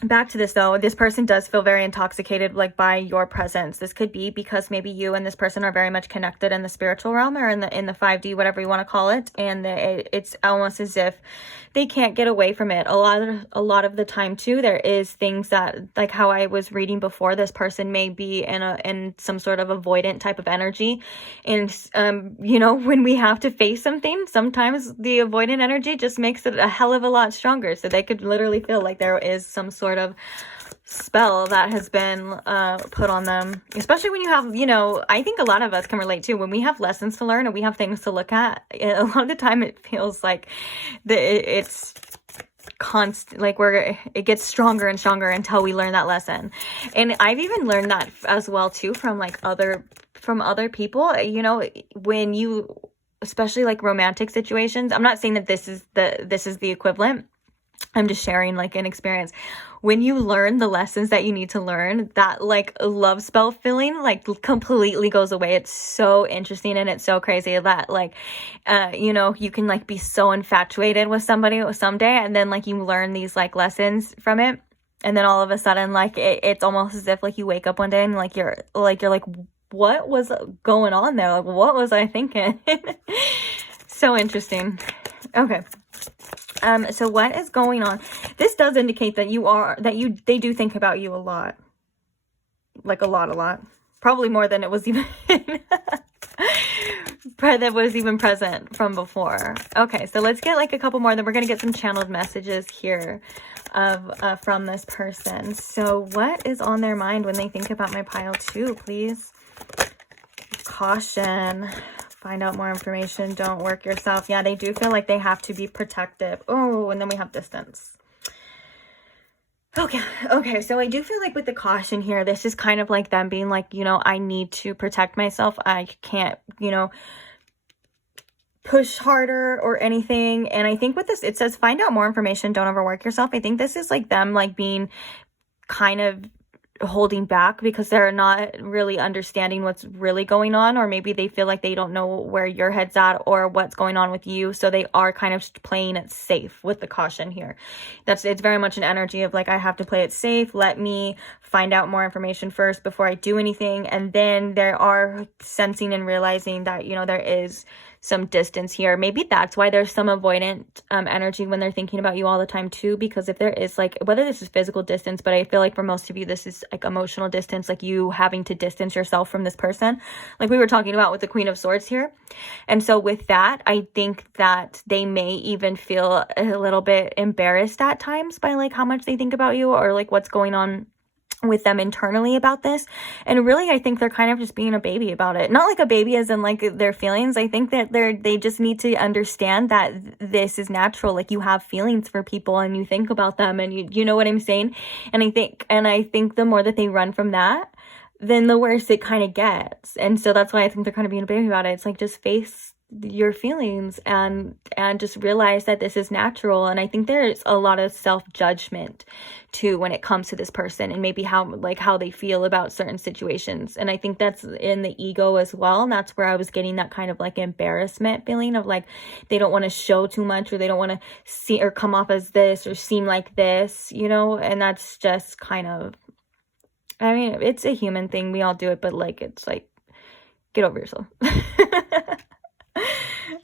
back to this though, this person does feel very intoxicated like by your presence. This could be because maybe you and this person are very much connected in the spiritual realm or in the 5D, whatever you want to call it, and it's almost as if they can't get away from it. A lot of the time too, there is things that, like how I was reading before, this person may be in some sort of avoidant type of energy, and you know, when we have to face something, sometimes the avoidant energy just makes it a hell of a lot stronger. So they could literally feel like there is some sort of spell that has been put on them, especially when you have, you know, I think a lot of us can relate to when we have lessons to learn and we have things to look at. A lot of the time it feels like it's constant, like it gets stronger and stronger until we learn that lesson. And I've even learned that as well too from like other people, you know, when you, especially like romantic situations. I'm not saying that this is the equivalent. I'm just sharing like an experience. When you learn the lessons that you need to learn, that like love spell feeling like completely goes away. It's so interesting and it's so crazy that like, you know, you can like be so infatuated with somebody someday, and then like you learn these like lessons from it, and then all of a sudden like it's almost as if like you wake up one day and like you're like what was going on there? Like, what was I thinking? So interesting. Okay. So what is going on? This does indicate that they do think about you a lot. Like a lot. Probably more than it was even that was even present from before. Okay, so let's get like a couple more, then we're going to get some channeled messages here from this person. So what is on their mind when they think about my pile 2, please? Caution. Find out more information. Don't work yourself. Yeah, they do feel like they have to be protective. Oh, and then we have distance. Okay. So I do feel like with the caution here, this is kind of like them being like, you know, I need to protect myself. I can't, you know, push harder or anything. And I think with this, it says find out more information. Don't overwork yourself. I think this is like them like being kind of holding back because they're not really understanding what's really going on, or maybe they feel like they don't know where your head's at or what's going on with you, so they are kind of playing it safe with the caution here. It's very much an energy of like, I have to play it safe, let me find out more information first before I do anything. And then they are sensing and realizing that, you know, there is some distance here. Maybe that's why there's some avoidant energy when they're thinking about you all the time too, because if there is like, whether this is physical distance, but I feel like for most of you this is like emotional distance, like you having to distance yourself from this person, like we were talking about with the Queen of Swords here. And so with that, I think that they may even feel a little bit embarrassed at times by like how much they think about you, or like what's going on with them internally about this. And really, I think they're kind of just being a baby about it. Not like a baby as in like their feelings. I think that they just need to understand that this is natural. Like you have feelings for people and you think about them, and you know what I'm saying? And I think the more that they run from that, then the worse it kind of gets. And so that's why I think they're kind of being a baby about it. It's like, just face your feelings and just realize that this is natural. And I think there's a lot of self-judgment too when it comes to this person, and maybe how they feel about certain situations. And I think that's in the ego as well. And that's where I was getting that kind of like embarrassment feeling of like they don't want to show too much, or they don't want to see or come off as this or seem like this, you know. And that's just kind of, I mean, it's a human thing, we all do it, but like it's like, get over yourself.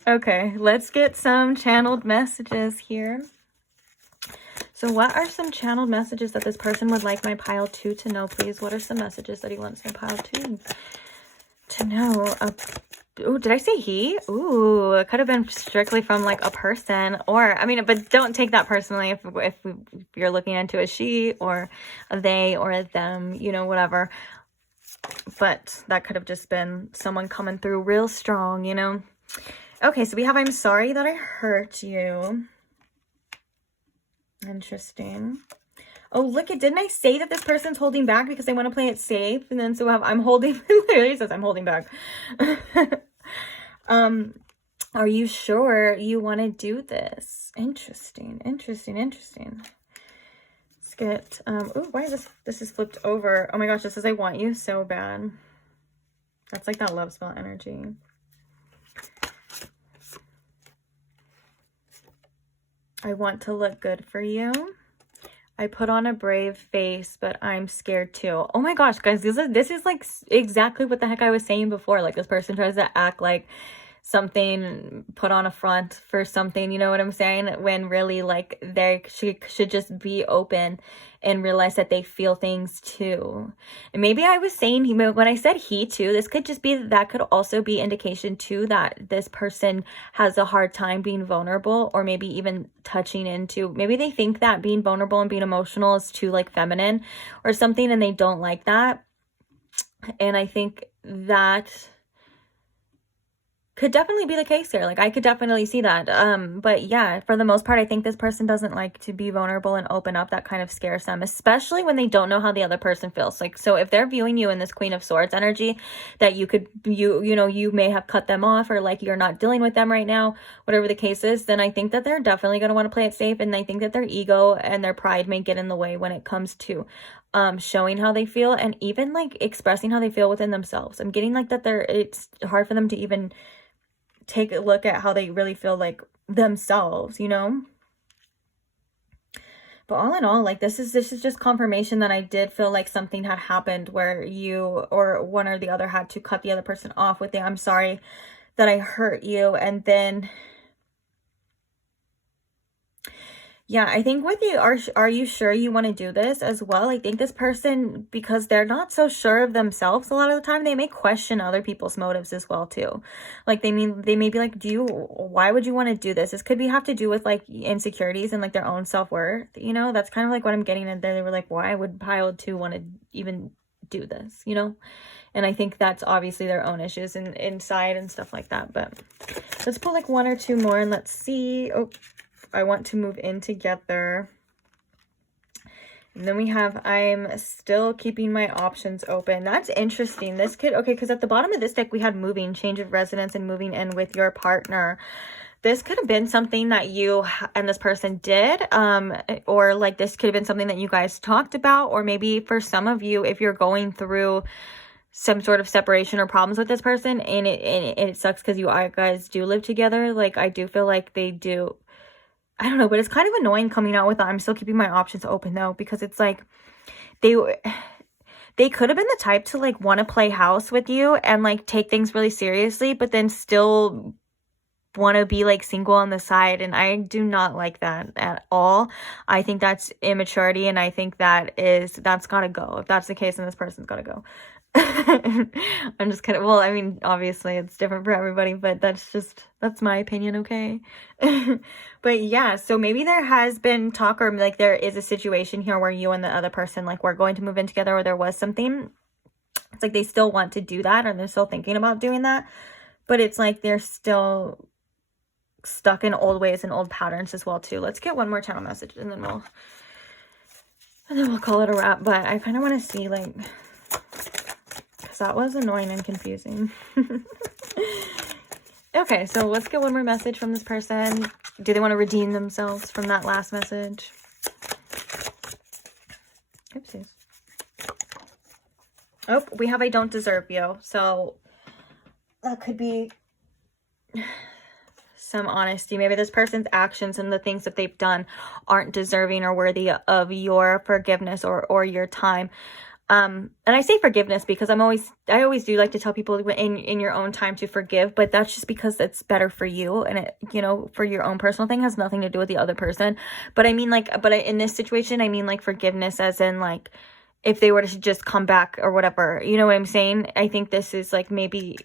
Okay, let's get some channeled messages here. So what are some channeled messages that this person would like my pile 2 to know, please? What are some messages that he wants my pile 2 to know? Oh, did I say he? Ooh, it could have been strictly from like a person, or I mean, but don't take that personally if you're looking into a she or a they or a them, you know, whatever. But that could have just been someone coming through real strong, you know. Okay, so we have, I'm sorry that I hurt you. Interesting. Oh, look, didn't I say that this person's holding back because they want to play it safe? And then so I'm holding, literally says I'm holding back. Are you sure you want to do this? Interesting. Let's get, oh, why is this is flipped over. Oh my gosh, this says I want you so bad. That's like that love spell energy. I want to look good for you. I put on a brave face, but I'm scared too. Oh my gosh, guys, this is like exactly what the heck I was saying before. Like, this person tries to act like something, put on a front for something, you know what I'm saying? When really, like, they should just be open and realize that they feel things too. And maybe I was saying he, when I said he too, this could just be, that could also be indication too that this person has a hard time being vulnerable, or maybe even touching into, maybe they think that being vulnerable and being emotional is too like feminine or something, and they don't like that. And I think that could definitely be the case here. Like, I could definitely see that. But yeah, for the most part, I think this person doesn't like to be vulnerable and open up. That kind of scares them, especially when they don't know how the other person feels. Like, so if they're viewing you in this Queen of Swords energy, that you may have cut them off, or like you're not dealing with them right now, whatever the case is, then I think that they're definitely going to want to play it safe. And I think that their ego and their pride may get in the way when it comes to showing how they feel, and even like expressing how they feel within themselves. I'm getting like that it's hard for them to even take a look at how they really feel like themselves, you know? But all in all, like, this is just confirmation that I did feel like something had happened where you or one or the other had to cut the other person off with the I'm sorry that I hurt you. And then yeah, I think with you, are you sure you want to do this as well? I think this person, because they're not so sure of themselves a lot of the time, they may question other people's motives as well too. Like, they may be like, why would you want to do this? This could have to do with like insecurities and like their own self-worth, you know? That's kind of like what I'm getting at there. They were like, why would pile 2 want to even do this, you know? And I think that's obviously their own issues inside and stuff like that. But let's pull like 1 or 2 more and let's see. Oh, I want to move in together. And then we have, I'm still keeping my options open. That's interesting. This could, okay, because at the bottom of this deck, we had moving, change of residence, and moving in with your partner. This could have been something that you and this person did, or like this could have been something that you guys talked about, or maybe for some of you, if you're going through some sort of separation or problems with this person, and it sucks because you guys do live together. Like, I do feel like they do, I don't know, but it's kind of annoying coming out with I'm still keeping my options open though, because it's like they could have been the type to like want to play house with you and like take things really seriously, but then still want to be like single on the side. And I do not like that at all. I think that's immaturity, and I think that's gotta go. If that's the case, then this person's gotta go. I'm just kidding. Well, I mean, obviously it's different for everybody, but that's my opinion, okay? But yeah, so maybe there has been talk, or like there is a situation here where you and the other person like we're going to move in together, or there was something. It's like they still want to do that, or they're still thinking about doing that, but it's like they're still stuck in old ways and old patterns as well too. Let's get one more channel message and then we'll call it a wrap. But I kind of want to see, like, because that was annoying and confusing. Okay, so let's get one more message from this person. Do they want to redeem themselves from that last message? Oopsies. Oh, we have I don't deserve you. So that could be some honesty. Maybe this person's actions and the things that they've done aren't deserving or worthy of your forgiveness or your time. And I say forgiveness because I always do like to tell people in your own time to forgive, but that's just because it's better for you, and it, you know, for your own personal thing, has nothing to do with the other person. But I mean, like, in this situation, I mean like forgiveness as in like, if they were to just come back or whatever, you know what I'm saying? I think this is like maybe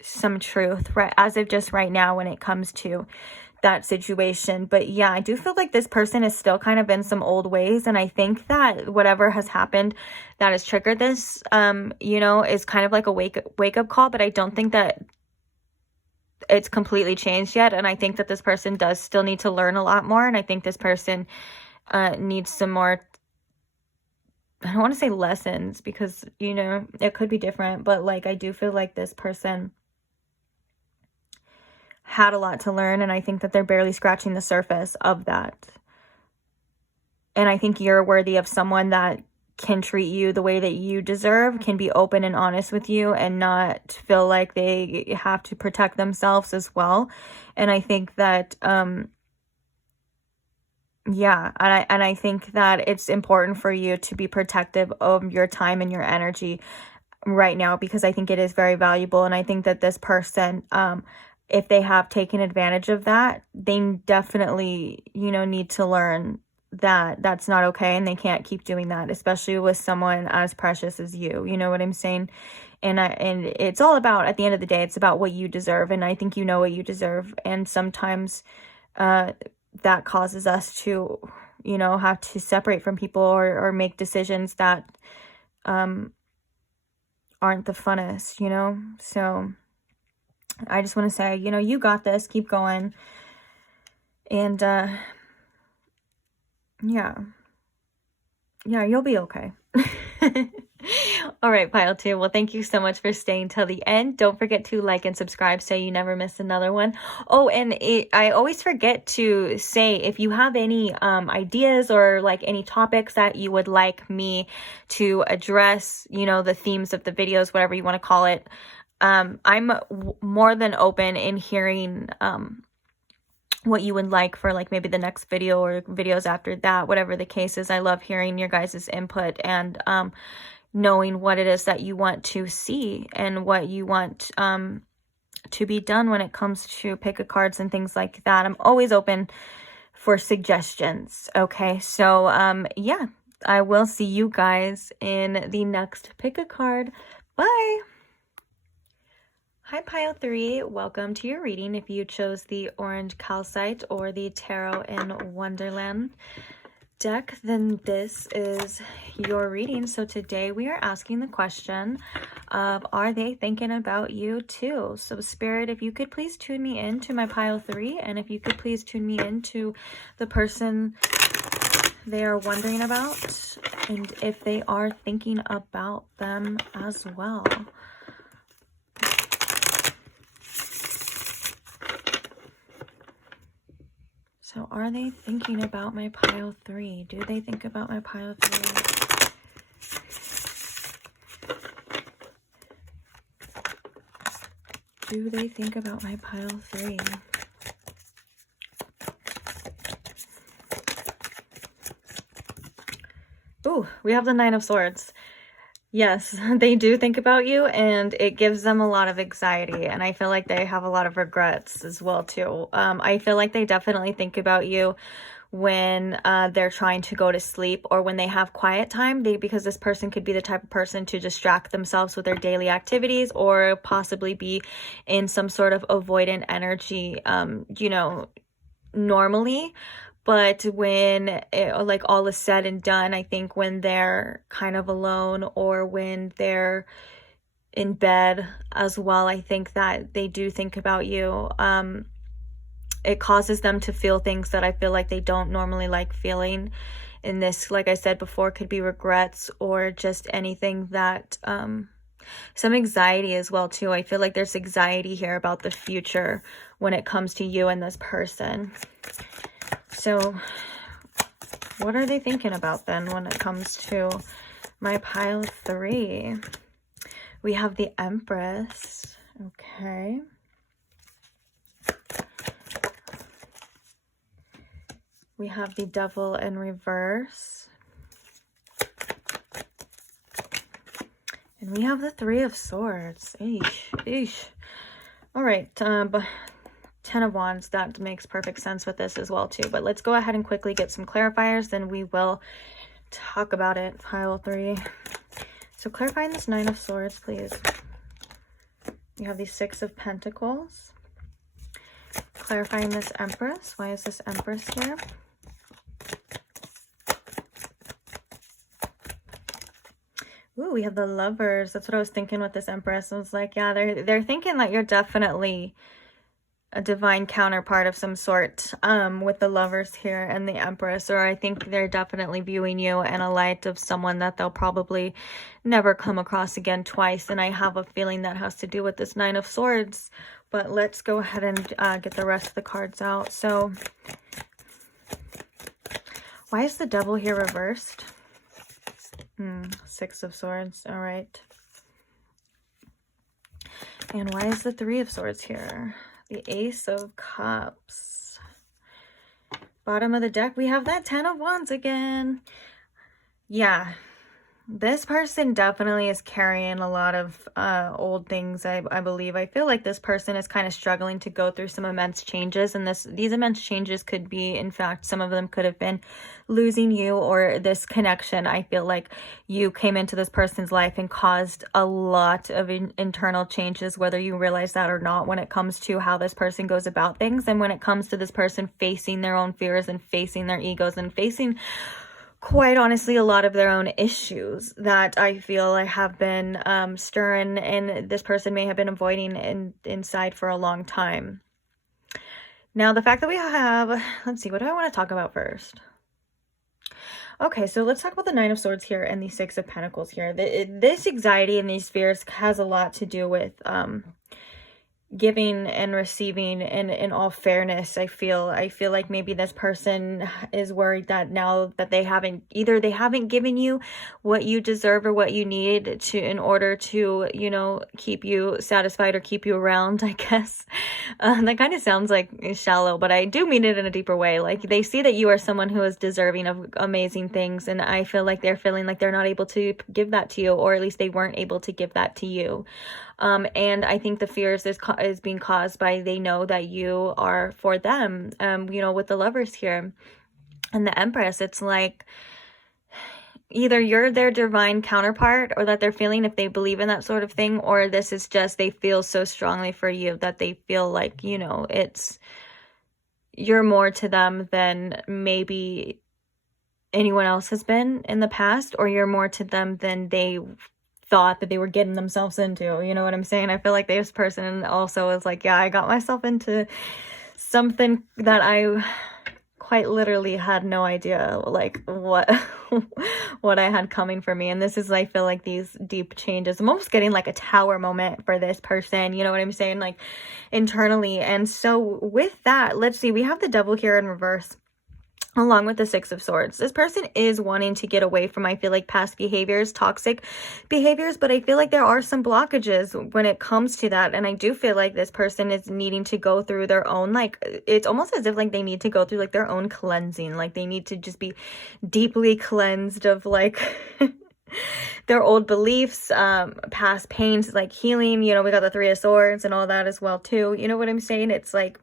some truth, right, as of just right now when it comes to that situation. But yeah, I do feel like this person is still kind of in some old ways, and I think that whatever has happened that has triggered this, you know, is kind of like a wake up call. But I don't think that it's completely changed yet, and I think that this person does still need to learn a lot more, and I think this person needs some more, I don't want to say lessons, because, you know, it could be different, but like I do feel like this person had a lot to learn, and I think that they're barely scratching the surface of that. And I think you're worthy of someone that can treat you the way that you deserve, can be open and honest with you, and not feel like they have to protect themselves as well. And I think that Yeah, and I think that it's important for you to be protective of your time and your energy right now, because I think it is very valuable. And I think that this person, if they have taken advantage of that, they definitely, you know, need to learn that that's not okay, and they can't keep doing that, especially with someone as precious as you know what I'm saying? And it's all about, at the end of the day, it's about what you deserve, and I think you know what you deserve. And sometimes that causes us to, you know, have to separate from people, or make decisions that aren't the funnest, you know? So I just want to say, you know, you got this, keep going. And yeah, you'll be okay. All right, pile 2. Well, thank you so much for staying till the end. Don't forget to like and subscribe so you never miss another one. Oh, and I always forget to say, if you have any ideas or like any topics that you would like me to address, you know, the themes of the videos, whatever you want to call it, I'm more than open in hearing what you would like for like maybe the next video or videos after that, whatever the case is. I love hearing your guys' input and knowing what it is that you want to see and what you want to be done when it comes to pick a cards and things like that. I'm always open for suggestions. Okay, so yeah, I will see you guys in the next pick a card. Bye. Hi, pile 3. Welcome to your reading. If you chose the orange calcite or the tarot in Wonderland deck, then this is your reading. So today we are asking the question of, are they thinking about you too? So Spirit, if you could please tune me into my pile 3, and if you could please tune me into the person they are wondering about, and if they are thinking about them as well. So are they thinking about my pile 3? Do they think about my pile 3? Do they think about my pile 3? Ooh, we have the 9 of Swords. Yes, they do think about you, and it gives them a lot of anxiety, and I feel like they have a lot of regrets as well too. I feel like they definitely think about you when they're trying to go to sleep, or when they have quiet time, because this person could be the type of person to distract themselves with their daily activities, or possibly be in some sort of avoidant energy, you know, normally. But when like all is said and done, I think when they're kind of alone, or when they're in bed as well, I think that they do think about you. It causes them to feel things that I feel like they don't normally like feeling. In this, like I said before, could be regrets, or just anything that some anxiety as well too. I feel like there's anxiety here about the future when it comes to you and this person. So what are they thinking about then when it comes to my pile 3? We have the Empress. Okay. We have the Devil in reverse. And we have the 3 of Swords. Eesh, eesh. All right, 10 of Wands, that makes perfect sense with this as well too. But let's go ahead and quickly get some clarifiers, then we will talk about it. Pile 3. So clarifying this 9 of Swords, please. You have the 6 of Pentacles. Clarifying this Empress. Why is this Empress here? Ooh, we have the Lovers. That's what I was thinking with this Empress. I was like, yeah, they're thinking that you're definitely a divine counterpart of some sort, with the Lovers here and the Empress. Or I think they're definitely viewing you in a light of someone that they'll probably never come across again twice. And I have a feeling that has to do with this 9 of Swords. But let's go ahead and get the rest of the cards out. So why is the Devil here reversed? 6 of Swords. All right. And why is the 3 of Swords here? The Ace of Cups. Bottom of the deck, we have that 10 of Wands again. Yeah. This person definitely is carrying a lot of old things, I believe. I feel like this person is kind of struggling to go through some immense changes, and these immense changes could be, in fact, some of them could have been losing you or this connection. I feel like you came into this person's life and caused a lot of internal changes, whether you realize that or not, when it comes to how this person goes about things, and when it comes to this person facing their own fears and facing their egos and facing, quite honestly, a lot of their own issues that I feel I have been stirring, and this person may have been avoiding inside for a long time. Now, the fact that we have, let's see, what do I want to talk about first? Okay, so let's talk about the Nine of Swords here and the Six of Pentacles here. This anxiety and these fears has a lot to do with giving and receiving, and in all fairness, I feel like maybe this person is worried that now that they haven't given you what you deserve or what you need to, in order to, you know, keep you satisfied or keep you around, I guess. That kind of sounds like shallow, but I do mean it in a deeper way. Like, they see that you are someone who is deserving of amazing things, and I feel like they're feeling like they're not able to give that to you, or at least they weren't able to give that to you. And I think the fears is being caused by, they know that you are for them, you know, with the Lovers here and the Empress. It's like either you're their divine counterpart, or that they're feeling, if they believe in that sort of thing, or this is just, they feel so strongly for you that they feel like, you know, you're more to them than maybe anyone else has been in the past, or you're more to them than they thought that they were getting themselves into. You know what I'm saying? I feel like this person also is like, yeah, I got myself into something that I quite literally had no idea, like, what what I had coming for me. And this is, I feel like, these deep changes. I'm almost getting like a tower moment for this person, you know what I'm saying, like, internally. And so with that, let's see, we have the Devil here in reverse, along with the Six of Swords. This person is wanting to get away from, I feel like, past behaviors, toxic behaviors, but I feel like there are some blockages when it comes to that. And I do feel like this person is needing to go through their own, like, it's almost as if like they need to go through like their own cleansing. Like, they need to just be deeply cleansed of like their old beliefs, past pains, like healing. You know, we got the Three of Swords and all that as well too. You know what I'm saying? It's like,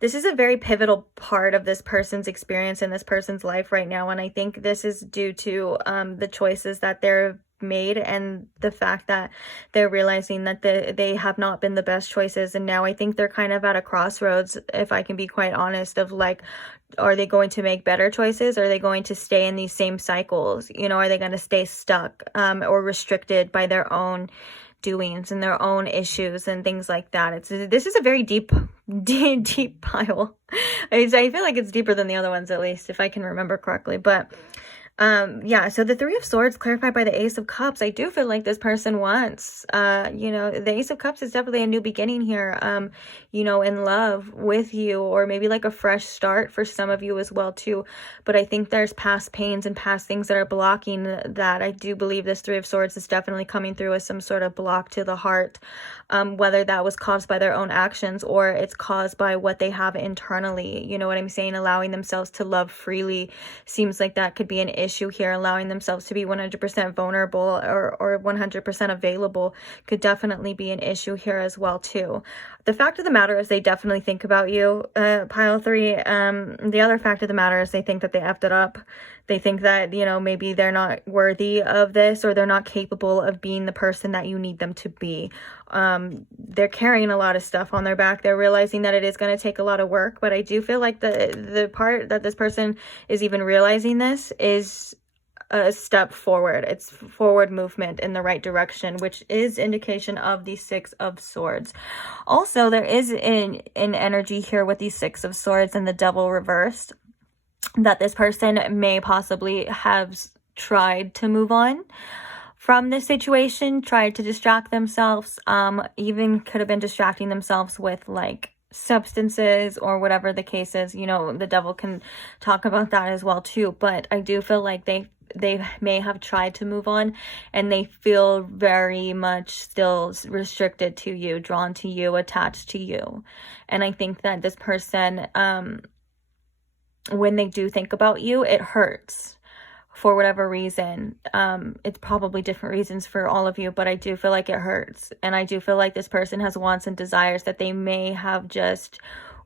this is a very pivotal part of this person's experience in this person's life right now. And I think this is due to the choices that they're made, and the fact that they're realizing that they have not been the best choices. And now I think they're kind of at a crossroads, if I can be quite honest, of like, are they going to make better choices? Are they going to stay in these same cycles? You know, are they going to stay stuck or restricted by their own doings and their own issues and things like that? This is a very deep pile. I feel like it's deeper than the other ones, at least, if I can remember correctly. But yeah, so the Three of Swords clarified by the Ace of Cups. I do feel like this person wants, you know, the Ace of Cups is definitely a new beginning here, you know, in love with you, or maybe like a fresh start for some of you as well too. But I think there's past pains and past things that are blocking that. I do believe this Three of Swords is definitely coming through as some sort of block to the heart, whether that was caused by their own actions or it's caused by what they have internally. You know what I'm saying? Allowing themselves to love freely seems like that could be an issue here. Allowing themselves to be 100% vulnerable or 100% available could definitely be an issue here as well too. The fact of the matter is, they definitely think about you, pile 3. The other fact of the matter is, they think that they effed it up. They think that, you know, maybe they're not worthy of this, or they're not capable of being the person that you need them to be. They're carrying a lot of stuff on their back. They're realizing that it is going to take a lot of work, but I do feel like the part that this person is even realizing this is a step forward. It's forward movement in the right direction, which is indication of the Six of Swords. Also, there is an energy here with the Six of Swords and the Devil reversed, that this person may possibly have tried to move on from this situation, tried to distract themselves, even could have been distracting themselves with like substances or whatever the case is. You know, the Devil can talk about that as well too, but I do feel like they may have tried to move on, and they feel very much still restricted to you, drawn to you, attached to you. And I think that this person when they do think about you, it hurts for whatever reason. It's probably different reasons for all of you, but I do feel like it hurts. And I do feel like this person has wants and desires that they may have just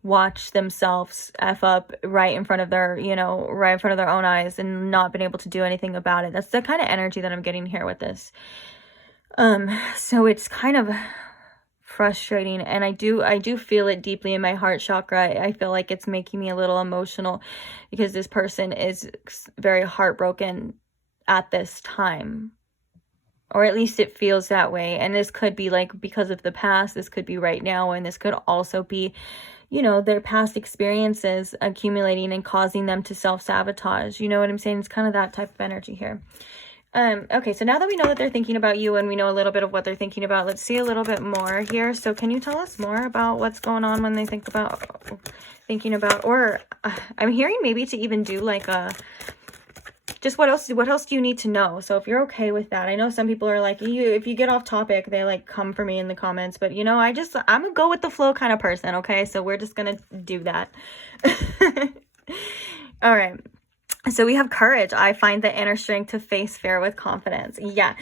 watched themselves F up right in front of their, right in front of their own eyes and not been able to do anything about it. That's the kind of energy that I'm getting here with this. So it's kind of frustrating, and I do feel it deeply in my heart chakra. I feel like it's making me a little emotional because this person is very heartbroken at this time, or at least it feels that way. And this could be like because of the past, this could be right now, and this could also be, their past experiences accumulating and causing them to self-sabotage. You know what I'm saying? It's kind of that type of energy here. Okay, so now that we know that they're thinking about you and we know a little bit of what they're thinking about, let's see a little bit more here. So can you tell us more about what's going on when they thinking about, or I'm hearing maybe to even do like a, just what else do you need to know? So if you're okay with that, I know some people are like, if you get off topic, they like come for me in the comments, but I'm a go with the flow kind of person. Okay. So we're just going to do that. All right. So we have courage. I find the inner strength to face fear with confidence. Yeah.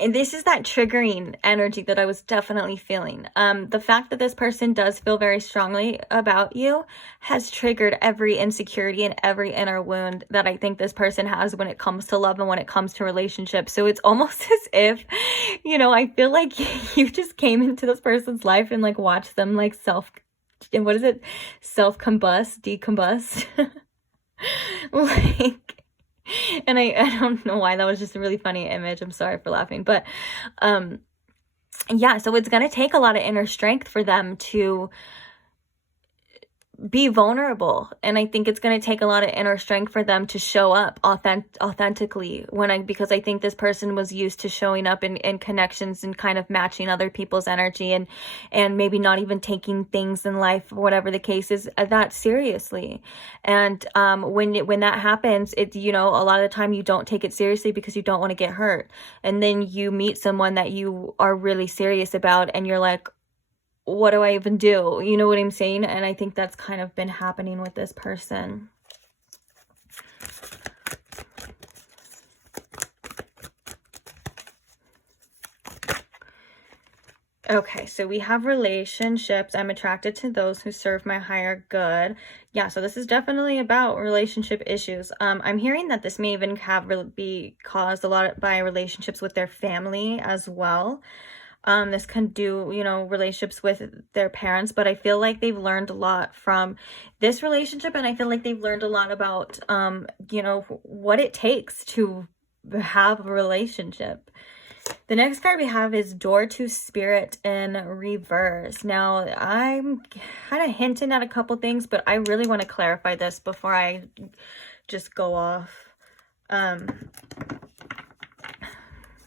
And this is that triggering energy that I was definitely feeling. The fact that this person does feel very strongly about you has triggered every insecurity and every inner wound that I think this person has when it comes to love and when it comes to relationships. So it's almost as if, I feel like you just came into this person's life and like watched them like decombust. Like, and I don't know why, that was just a really funny image. I'm sorry for laughing, but yeah, so it's gonna take a lot of inner strength for them to be vulnerable, and I think it's going to take a lot of inner strength for them to show up authentically because I think this person was used to showing up in connections and kind of matching other people's energy and maybe not even taking things in life, whatever the case is, that seriously. And when that happens, it's a lot of the time you don't take it seriously because you don't want to get hurt, and then you meet someone that you are really serious about and you're like, what do I even do? You know what I'm saying? And I think that's kind of been happening with this person. Okay, so we have relationships. I'm attracted to those who serve my higher good. Yeah, so this is definitely about relationship issues. I'm hearing that this may even be caused a lot by relationships with their family as well. This can do, relationships with their parents, but I feel like they've learned a lot from this relationship, and I feel like they've learned a lot about, what it takes to have a relationship. The next card we have is Door to Spirit in reverse. Now, I'm kind of hinting at a couple things, but I really want to clarify this before I just go off.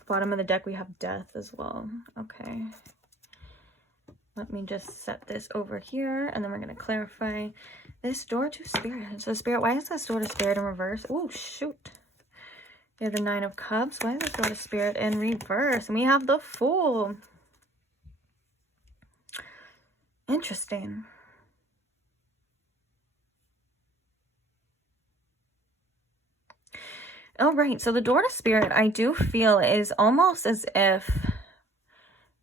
Bottom of the deck we have Death as well. Okay, let me just set this over here, and then we're going to clarify this Door to Spirit. So Spirit, why is this Door to Spirit in reverse? Oh shoot, we have the Nine of Cups. Why is this Door to Spirit in reverse? And we have the Fool. Interesting. Oh, right. So the Door to Spirit, I do feel, is almost as if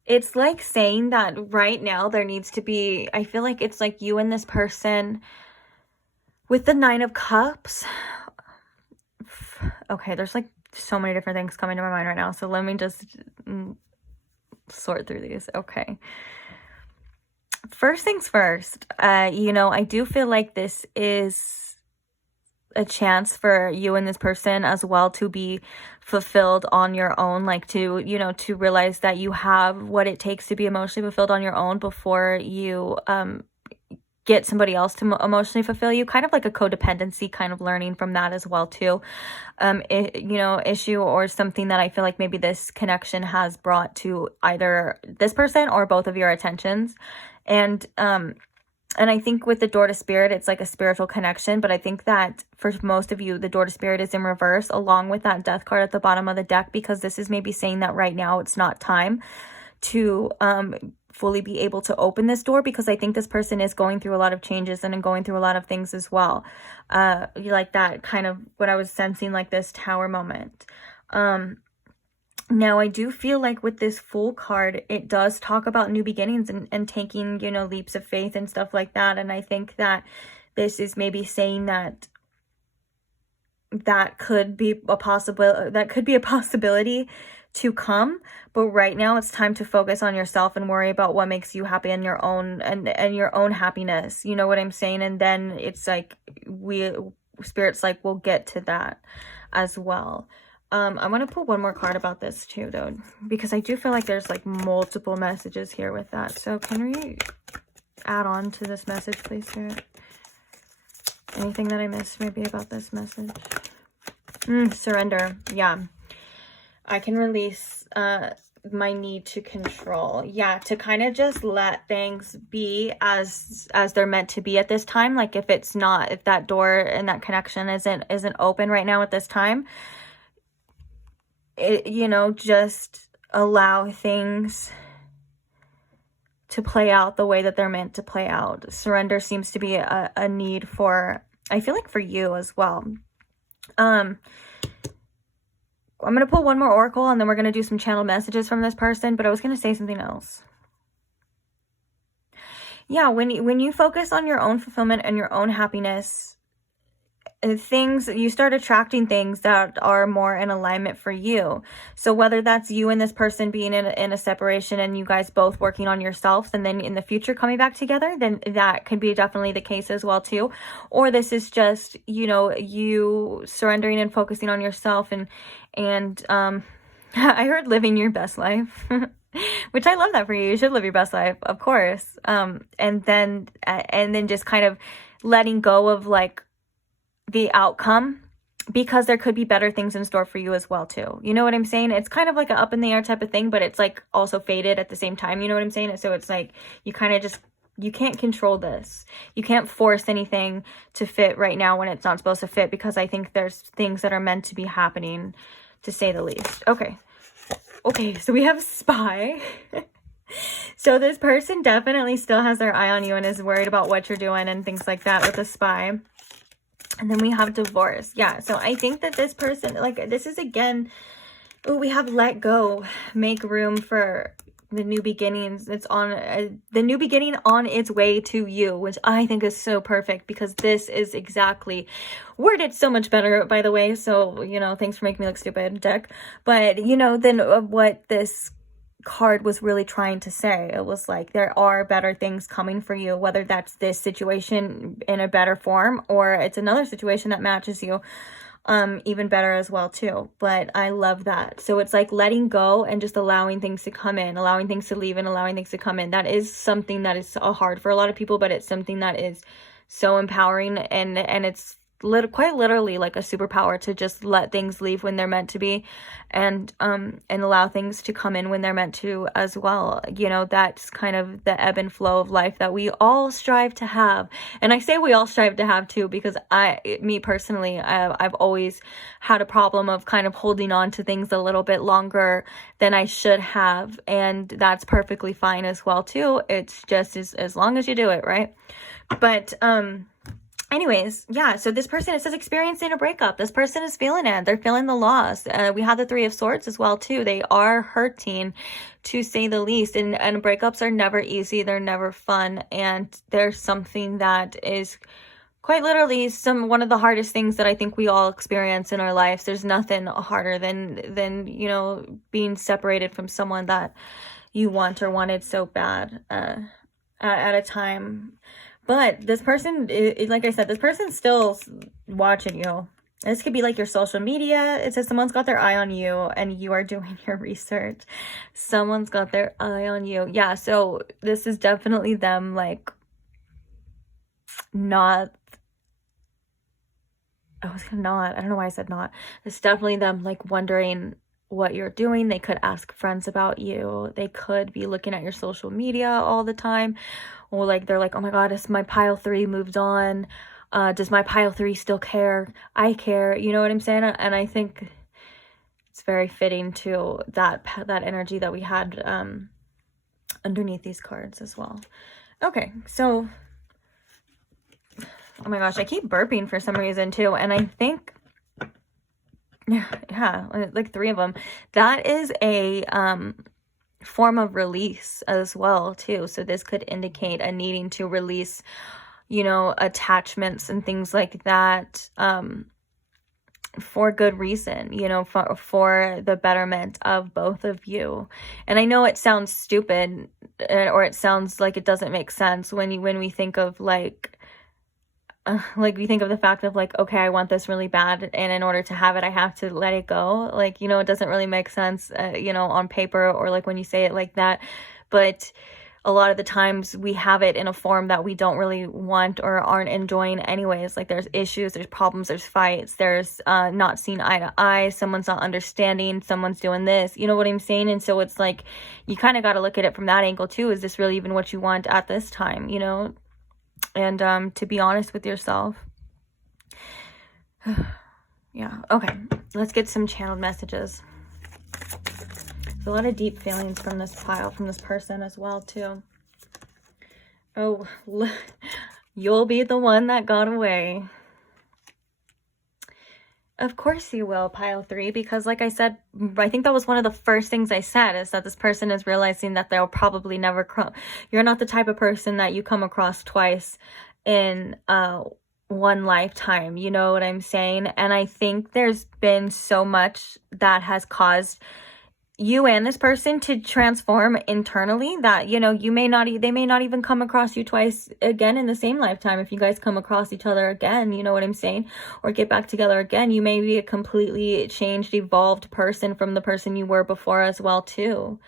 it's like saying that right now there needs to be, I feel like it's like you and this person with the Nine of Cups. Okay, there's like so many different things coming to my mind right now. So let me just sort through these. Okay. First things first, I do feel like this is a chance for you and this person as well to be fulfilled on your own, like to to realize that you have what it takes to be emotionally fulfilled on your own before you get somebody else to emotionally fulfill you, kind of like a codependency kind of learning from that as well too. Issue or something that I feel like maybe this connection has brought to either this person or both of your attentions. And I think with the Door to Spirit, it's like a spiritual connection. But I think that for most of you, the Door to Spirit is in reverse along with that Death card at the bottom of the deck, because this is maybe saying that right now it's not time to fully be able to open this door, because I think this person is going through a lot of changes and going through a lot of things as well. Like that kind of what I was sensing, like this Tower moment. Now, I do feel like with this Fool card, it does talk about new beginnings and taking, you know, leaps of faith and stuff like that. And I think that this is maybe saying that that could be a possibility to come, but right now it's time to focus on yourself and worry about what makes you happy and your own and your own happiness. You know what I'm saying? And then it's like Spirit's like, we'll get to that as well. I want to pull one more card about this too, though, because I do feel like there's like multiple messages here with that. So can we add on to this message, please, Spirit? Anything that I missed maybe about this message? Surrender. Yeah. I can release my need to control. Yeah, to kind of just let things be as they're meant to be at this time. Like if that door and that connection isn't open right now at this time, you know, just allow things to play out the way that they're meant to play out. Surrender seems to be a need for, I feel like, for you as well. I'm going to pull one more oracle and then we're going to do some channel messages from this person, but I was going to say something else. Yeah, when you focus on your own fulfillment and your own happiness, you start attracting things that are more in alignment for you. So whether that's you and this person being in a separation and you guys both working on yourselves and then in the future coming back together, then that could be definitely the case as well too. Or this is just, you know, you surrendering and focusing on yourself and I heard living your best life. Which I love that for you. You should live your best life, of course. And then just kind of letting go of like the outcome, because there could be better things in store for you as well too. You know what I'm saying? It's kind of like an up in the air type of thing, but it's like also faded at the same time. You know what I'm saying? So it's like you kind of just, you can't control this. You can't force anything to fit right now when it's not supposed to fit, because I think there's things that are meant to be happening, to say the least. Okay, so we have Spy. So this person definitely still has their eye on you and is worried about what you're doing and things like that with the Spy. And then we have Divorce. Yeah, so I think that this person, like, this is again, we have Let Go, make room for the new beginnings. It's on the new beginning on its way to you, which I think is so perfect, because this is exactly worded so much better, by the way. So, you know, thanks for making me look stupid, deck. But, you know, then what this card was really trying to say, it was like there are better things coming for you, whether that's this situation in a better form or it's another situation that matches you even better as well too. But I love that. So it's like letting go and just allowing things to come in, allowing things to leave and allowing things to come in. That is something that is hard for a lot of people, but it's something that is so empowering, and it's quite literally like a superpower to just let things leave when they're meant to be, and allow things to come in when they're meant to as well. You know, that's kind of the ebb and flow of life that we all strive to have. And I say we all strive to have too, because me personally, I've always had a problem of kind of holding on to things a little bit longer than I should have, and that's perfectly fine as well too. It's just as long as you do it right. But anyways, yeah, so this person, it says experiencing a breakup. This person is feeling it. They're feeling the loss. We have the Three of Swords as well, too. They are hurting, to say the least. And breakups are never easy. They're never fun. And there's something that is quite literally one of the hardest things that I think we all experience in our lives. There's nothing harder than you know, being separated from someone that you want or wanted so bad at a time. But this person, like I said, this person's still watching you. This could be like your social media. It says someone's got their eye on you and you are doing your research. Someone's got their eye on you. Yeah, so this is definitely them, like, not... I don't know why I said not. It's definitely them, like, wondering what you're doing. They could ask friends about you. They could be looking at your social media all the time. Or like they're like, oh my god, has my pile 3 moved on? Does my pile 3 still care? I care. You know what I'm saying? And I think it's very fitting to that energy that we had underneath these cards as well. Okay, so, oh my gosh, I keep burping for some reason too, and I think, yeah, like 3 of them. That is a form of release as well too. So this could indicate a needing to release, you know, attachments and things like that, for good reason, you know, for the betterment of both of you. And I know it sounds stupid, or it sounds like it doesn't make sense when we think of like we think of the fact of like, okay, I want this really bad, and in order to have it, I have to let it go. Like, you know, it doesn't really make sense, you know, on paper, or like when you say it like that. But a lot of the times we have it in a form that we don't really want or aren't enjoying anyways. Like there's issues, there's problems, there's fights, there's not seeing eye to eye, someone's not understanding, someone's doing this, you know what I'm saying? And so it's like, you kind of got to look at it from that angle too. Is this really even what you want at this time, you know? And to be honest with yourself. Yeah, okay, let's get some channeled messages. There's a lot of deep feelings from this pile, from this person as well too. Oh, you'll be the one that got away. Of course you will, pile 3, because like I said, I think that was one of the first things I said, is that this person is realizing that they'll probably never come. You're not the type of person that you come across twice in one lifetime, you know what I'm saying? And I think there's been so much that has caused you and this person to transform internally that, you know, they may not even come across you twice again in the same lifetime. If you guys come across each other again, you know what I'm saying, or get back together again, you may be a completely changed, evolved person from the person you were before as well too.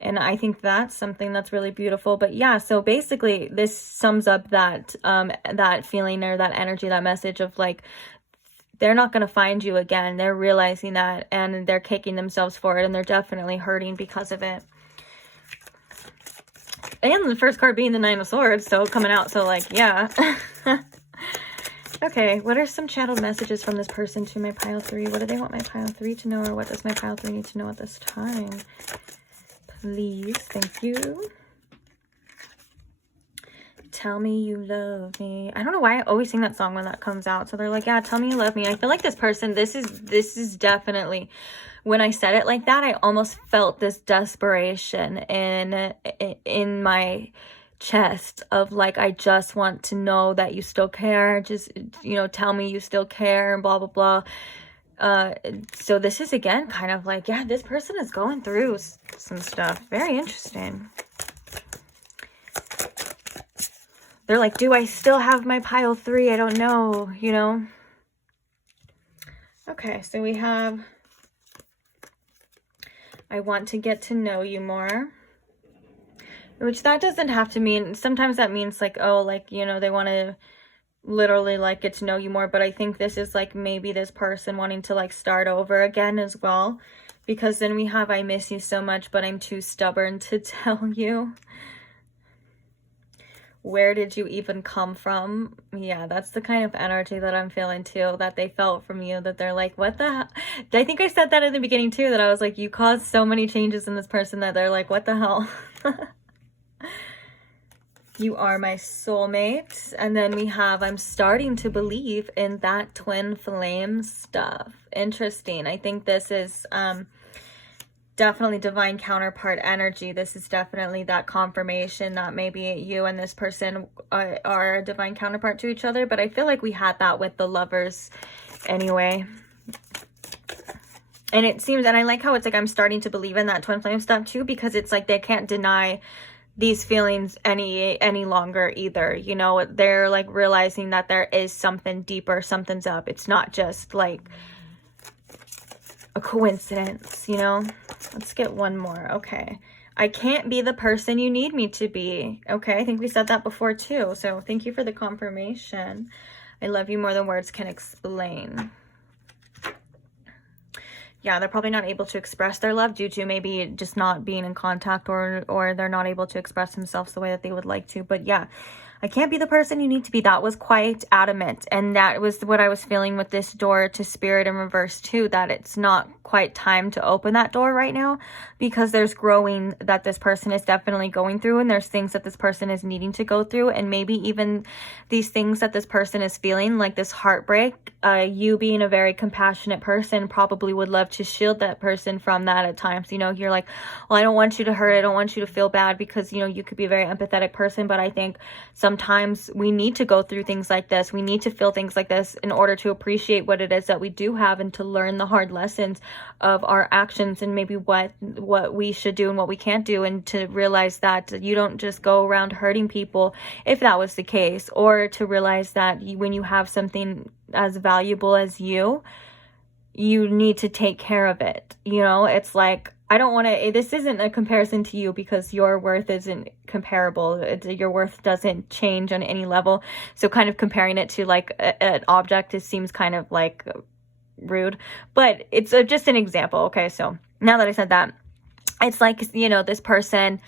And I think that's something that's really beautiful. But yeah, so basically this sums up that that feeling, or that energy, that message of like, they're not going to find you again. They're realizing that, and they're kicking themselves for it, and they're definitely hurting because of it. And the first card being the 9 of Swords, so coming out, so like, yeah. Okay, what are some channeled messages from this person to my pile 3? What do they want my pile 3 to know, or what does my pile 3 need to know at this time? Please, thank you. Tell me you love me. I don't know why I always sing that song when that comes out. So they're like, yeah, tell me you love me. I feel like this person, this is definitely, when I said it like that, I almost felt this desperation in my chest of like, I just want to know that you still care. Just, you know, tell me you still care, and blah, blah, blah. So this is again kind of like, yeah, this person is going through some stuff. Very interesting. They're like, do I still have my pile 3? I don't know, you know? Okay, so we have, I want to get to know you more. Which that doesn't have to mean, sometimes that means like, oh, like, you know, they want to literally like get to know you more. But I think this is like maybe this person wanting to like start over again as well. Because then we have, I miss you so much, but I'm too stubborn to tell you. Where did you even come from? Yeah, that's the kind of energy that I'm feeling too, that they felt from you, that they're like, what the hell? I think I said that in the beginning too, that I was like, you caused so many changes in this person that they're like, what the hell? You are my soulmate. And then we have, I'm starting to believe in that twin flame stuff. Interesting. I think this is definitely divine counterpart energy. This is definitely that confirmation that maybe you and this person are a divine counterpart to each other. But I feel like we had that with the Lovers anyway. And it seems, and I like how it's like, I'm starting to believe in that twin flame stuff too, because it's like they can't deny these feelings any longer either. You know, they're like realizing that there is something deeper, something's up. It's not just like a coincidence, you know. Let's get one more. Okay, I can't be the person you need me to be. Okay, I think we said that before too, so thank you for the confirmation. I love you more than words can explain. Yeah, they're probably not able to express their love due to maybe just not being in contact, or they're not able to express themselves the way that they would like to. But yeah, I can't be the person you need to be. That was quite adamant. And that was what I was feeling with this door to spirit in reverse too, that it's not quite time to open that door right now, because there's growing that this person is definitely going through, and there's things that this person is needing to go through, and maybe even these things that this person is feeling, like this heartbreak. You being a very compassionate person probably would love to shield that person from that at times. You know, you're like, well, I don't want you to hurt, I don't want you to feel bad, because, you know, you could be a very empathetic person, but I think sometimes we need to go through things like this. We need to feel things like this in order to appreciate what it is that we do have, and to learn the hard lessons of our actions, and maybe what we should do and what we can't do, and to realize that you don't just go around hurting people if that was the case, or to realize that when you have something as valuable as you need to take care of it. You know, it's like, I don't want to, this isn't a comparison to you, because your worth isn't comparable. Your worth doesn't change on any level. So kind of comparing it to like an object, it seems kind of like rude, but it's just an example. Okay, so now that I said that, it's like, you know, this person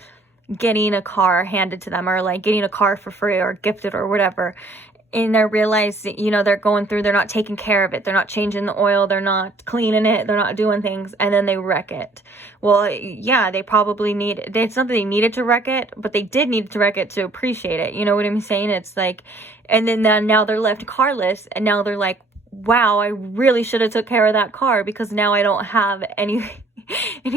getting a car handed to them, or like getting a car for free or gifted or whatever, and they realize, you know, they're going through, they're not taking care of it, they're not changing the oil, they're not cleaning it, they're not doing things, and then they wreck it. Well, yeah, they probably it's not that they needed to wreck it, but they did need to wreck it to appreciate it. You know what I'm saying? It's like, and then now they're left carless, and now they're like, wow, I really should have took care of that car, because now I don't have any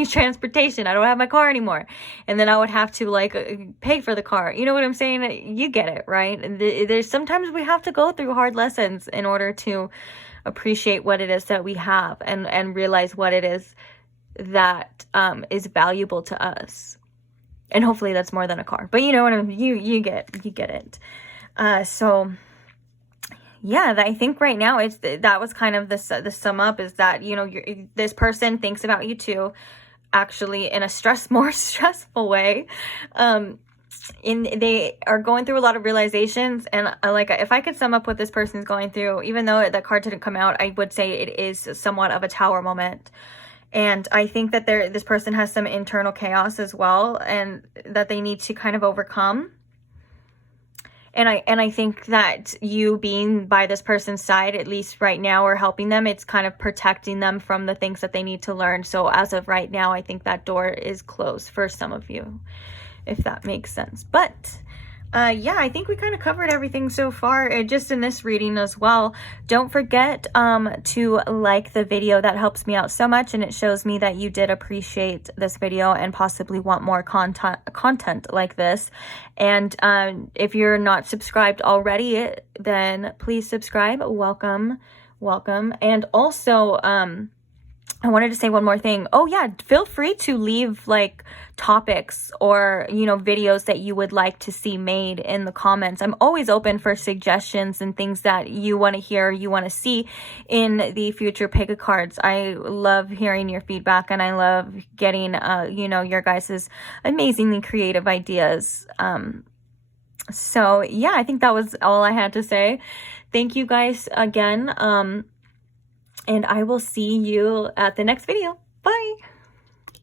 transportation. I don't have my car anymore. And then I would have to like pay for the car. You know what I'm saying? You get it, right? There's sometimes we have to go through hard lessons in order to appreciate what it is that we have, and realize what it is that is valuable to us. And hopefully that's more than a car. But you know what I mean? You get it. So yeah, I think right now that was kind of the sum up, is that, you know, this person thinks about you too, actually in a more stressful way. They are going through a lot of realizations, and like, if I could sum up what this person's going through, even though that card didn't come out, I would say it is somewhat of a Tower moment. And I think that this person has some internal chaos as well, and that they need to kind of overcome. And I think that you being by this person's side, at least right now, or helping them, it's kind of protecting them from the things that they need to learn. So as of right now, I think that door is closed for some of you, if that makes sense. But yeah, I think we kind of covered everything so far, just in this reading as well. Don't forget to like the video. That helps me out so much, and it shows me that you did appreciate this video and possibly want more content like this. And if you're not subscribed already, then please subscribe. Welcome. And also I wanted to say one more thing. Oh yeah, feel free to leave like topics or, you know, videos that you would like to see made in the comments. I'm always open for suggestions and things that you want to hear, you want to see in the future pick-a cards. I love hearing your feedback, and I love getting, you know, your guys' amazingly creative ideas. So yeah, I think that was all I had to say. Thank you guys again. And I will see you at the next video. Bye.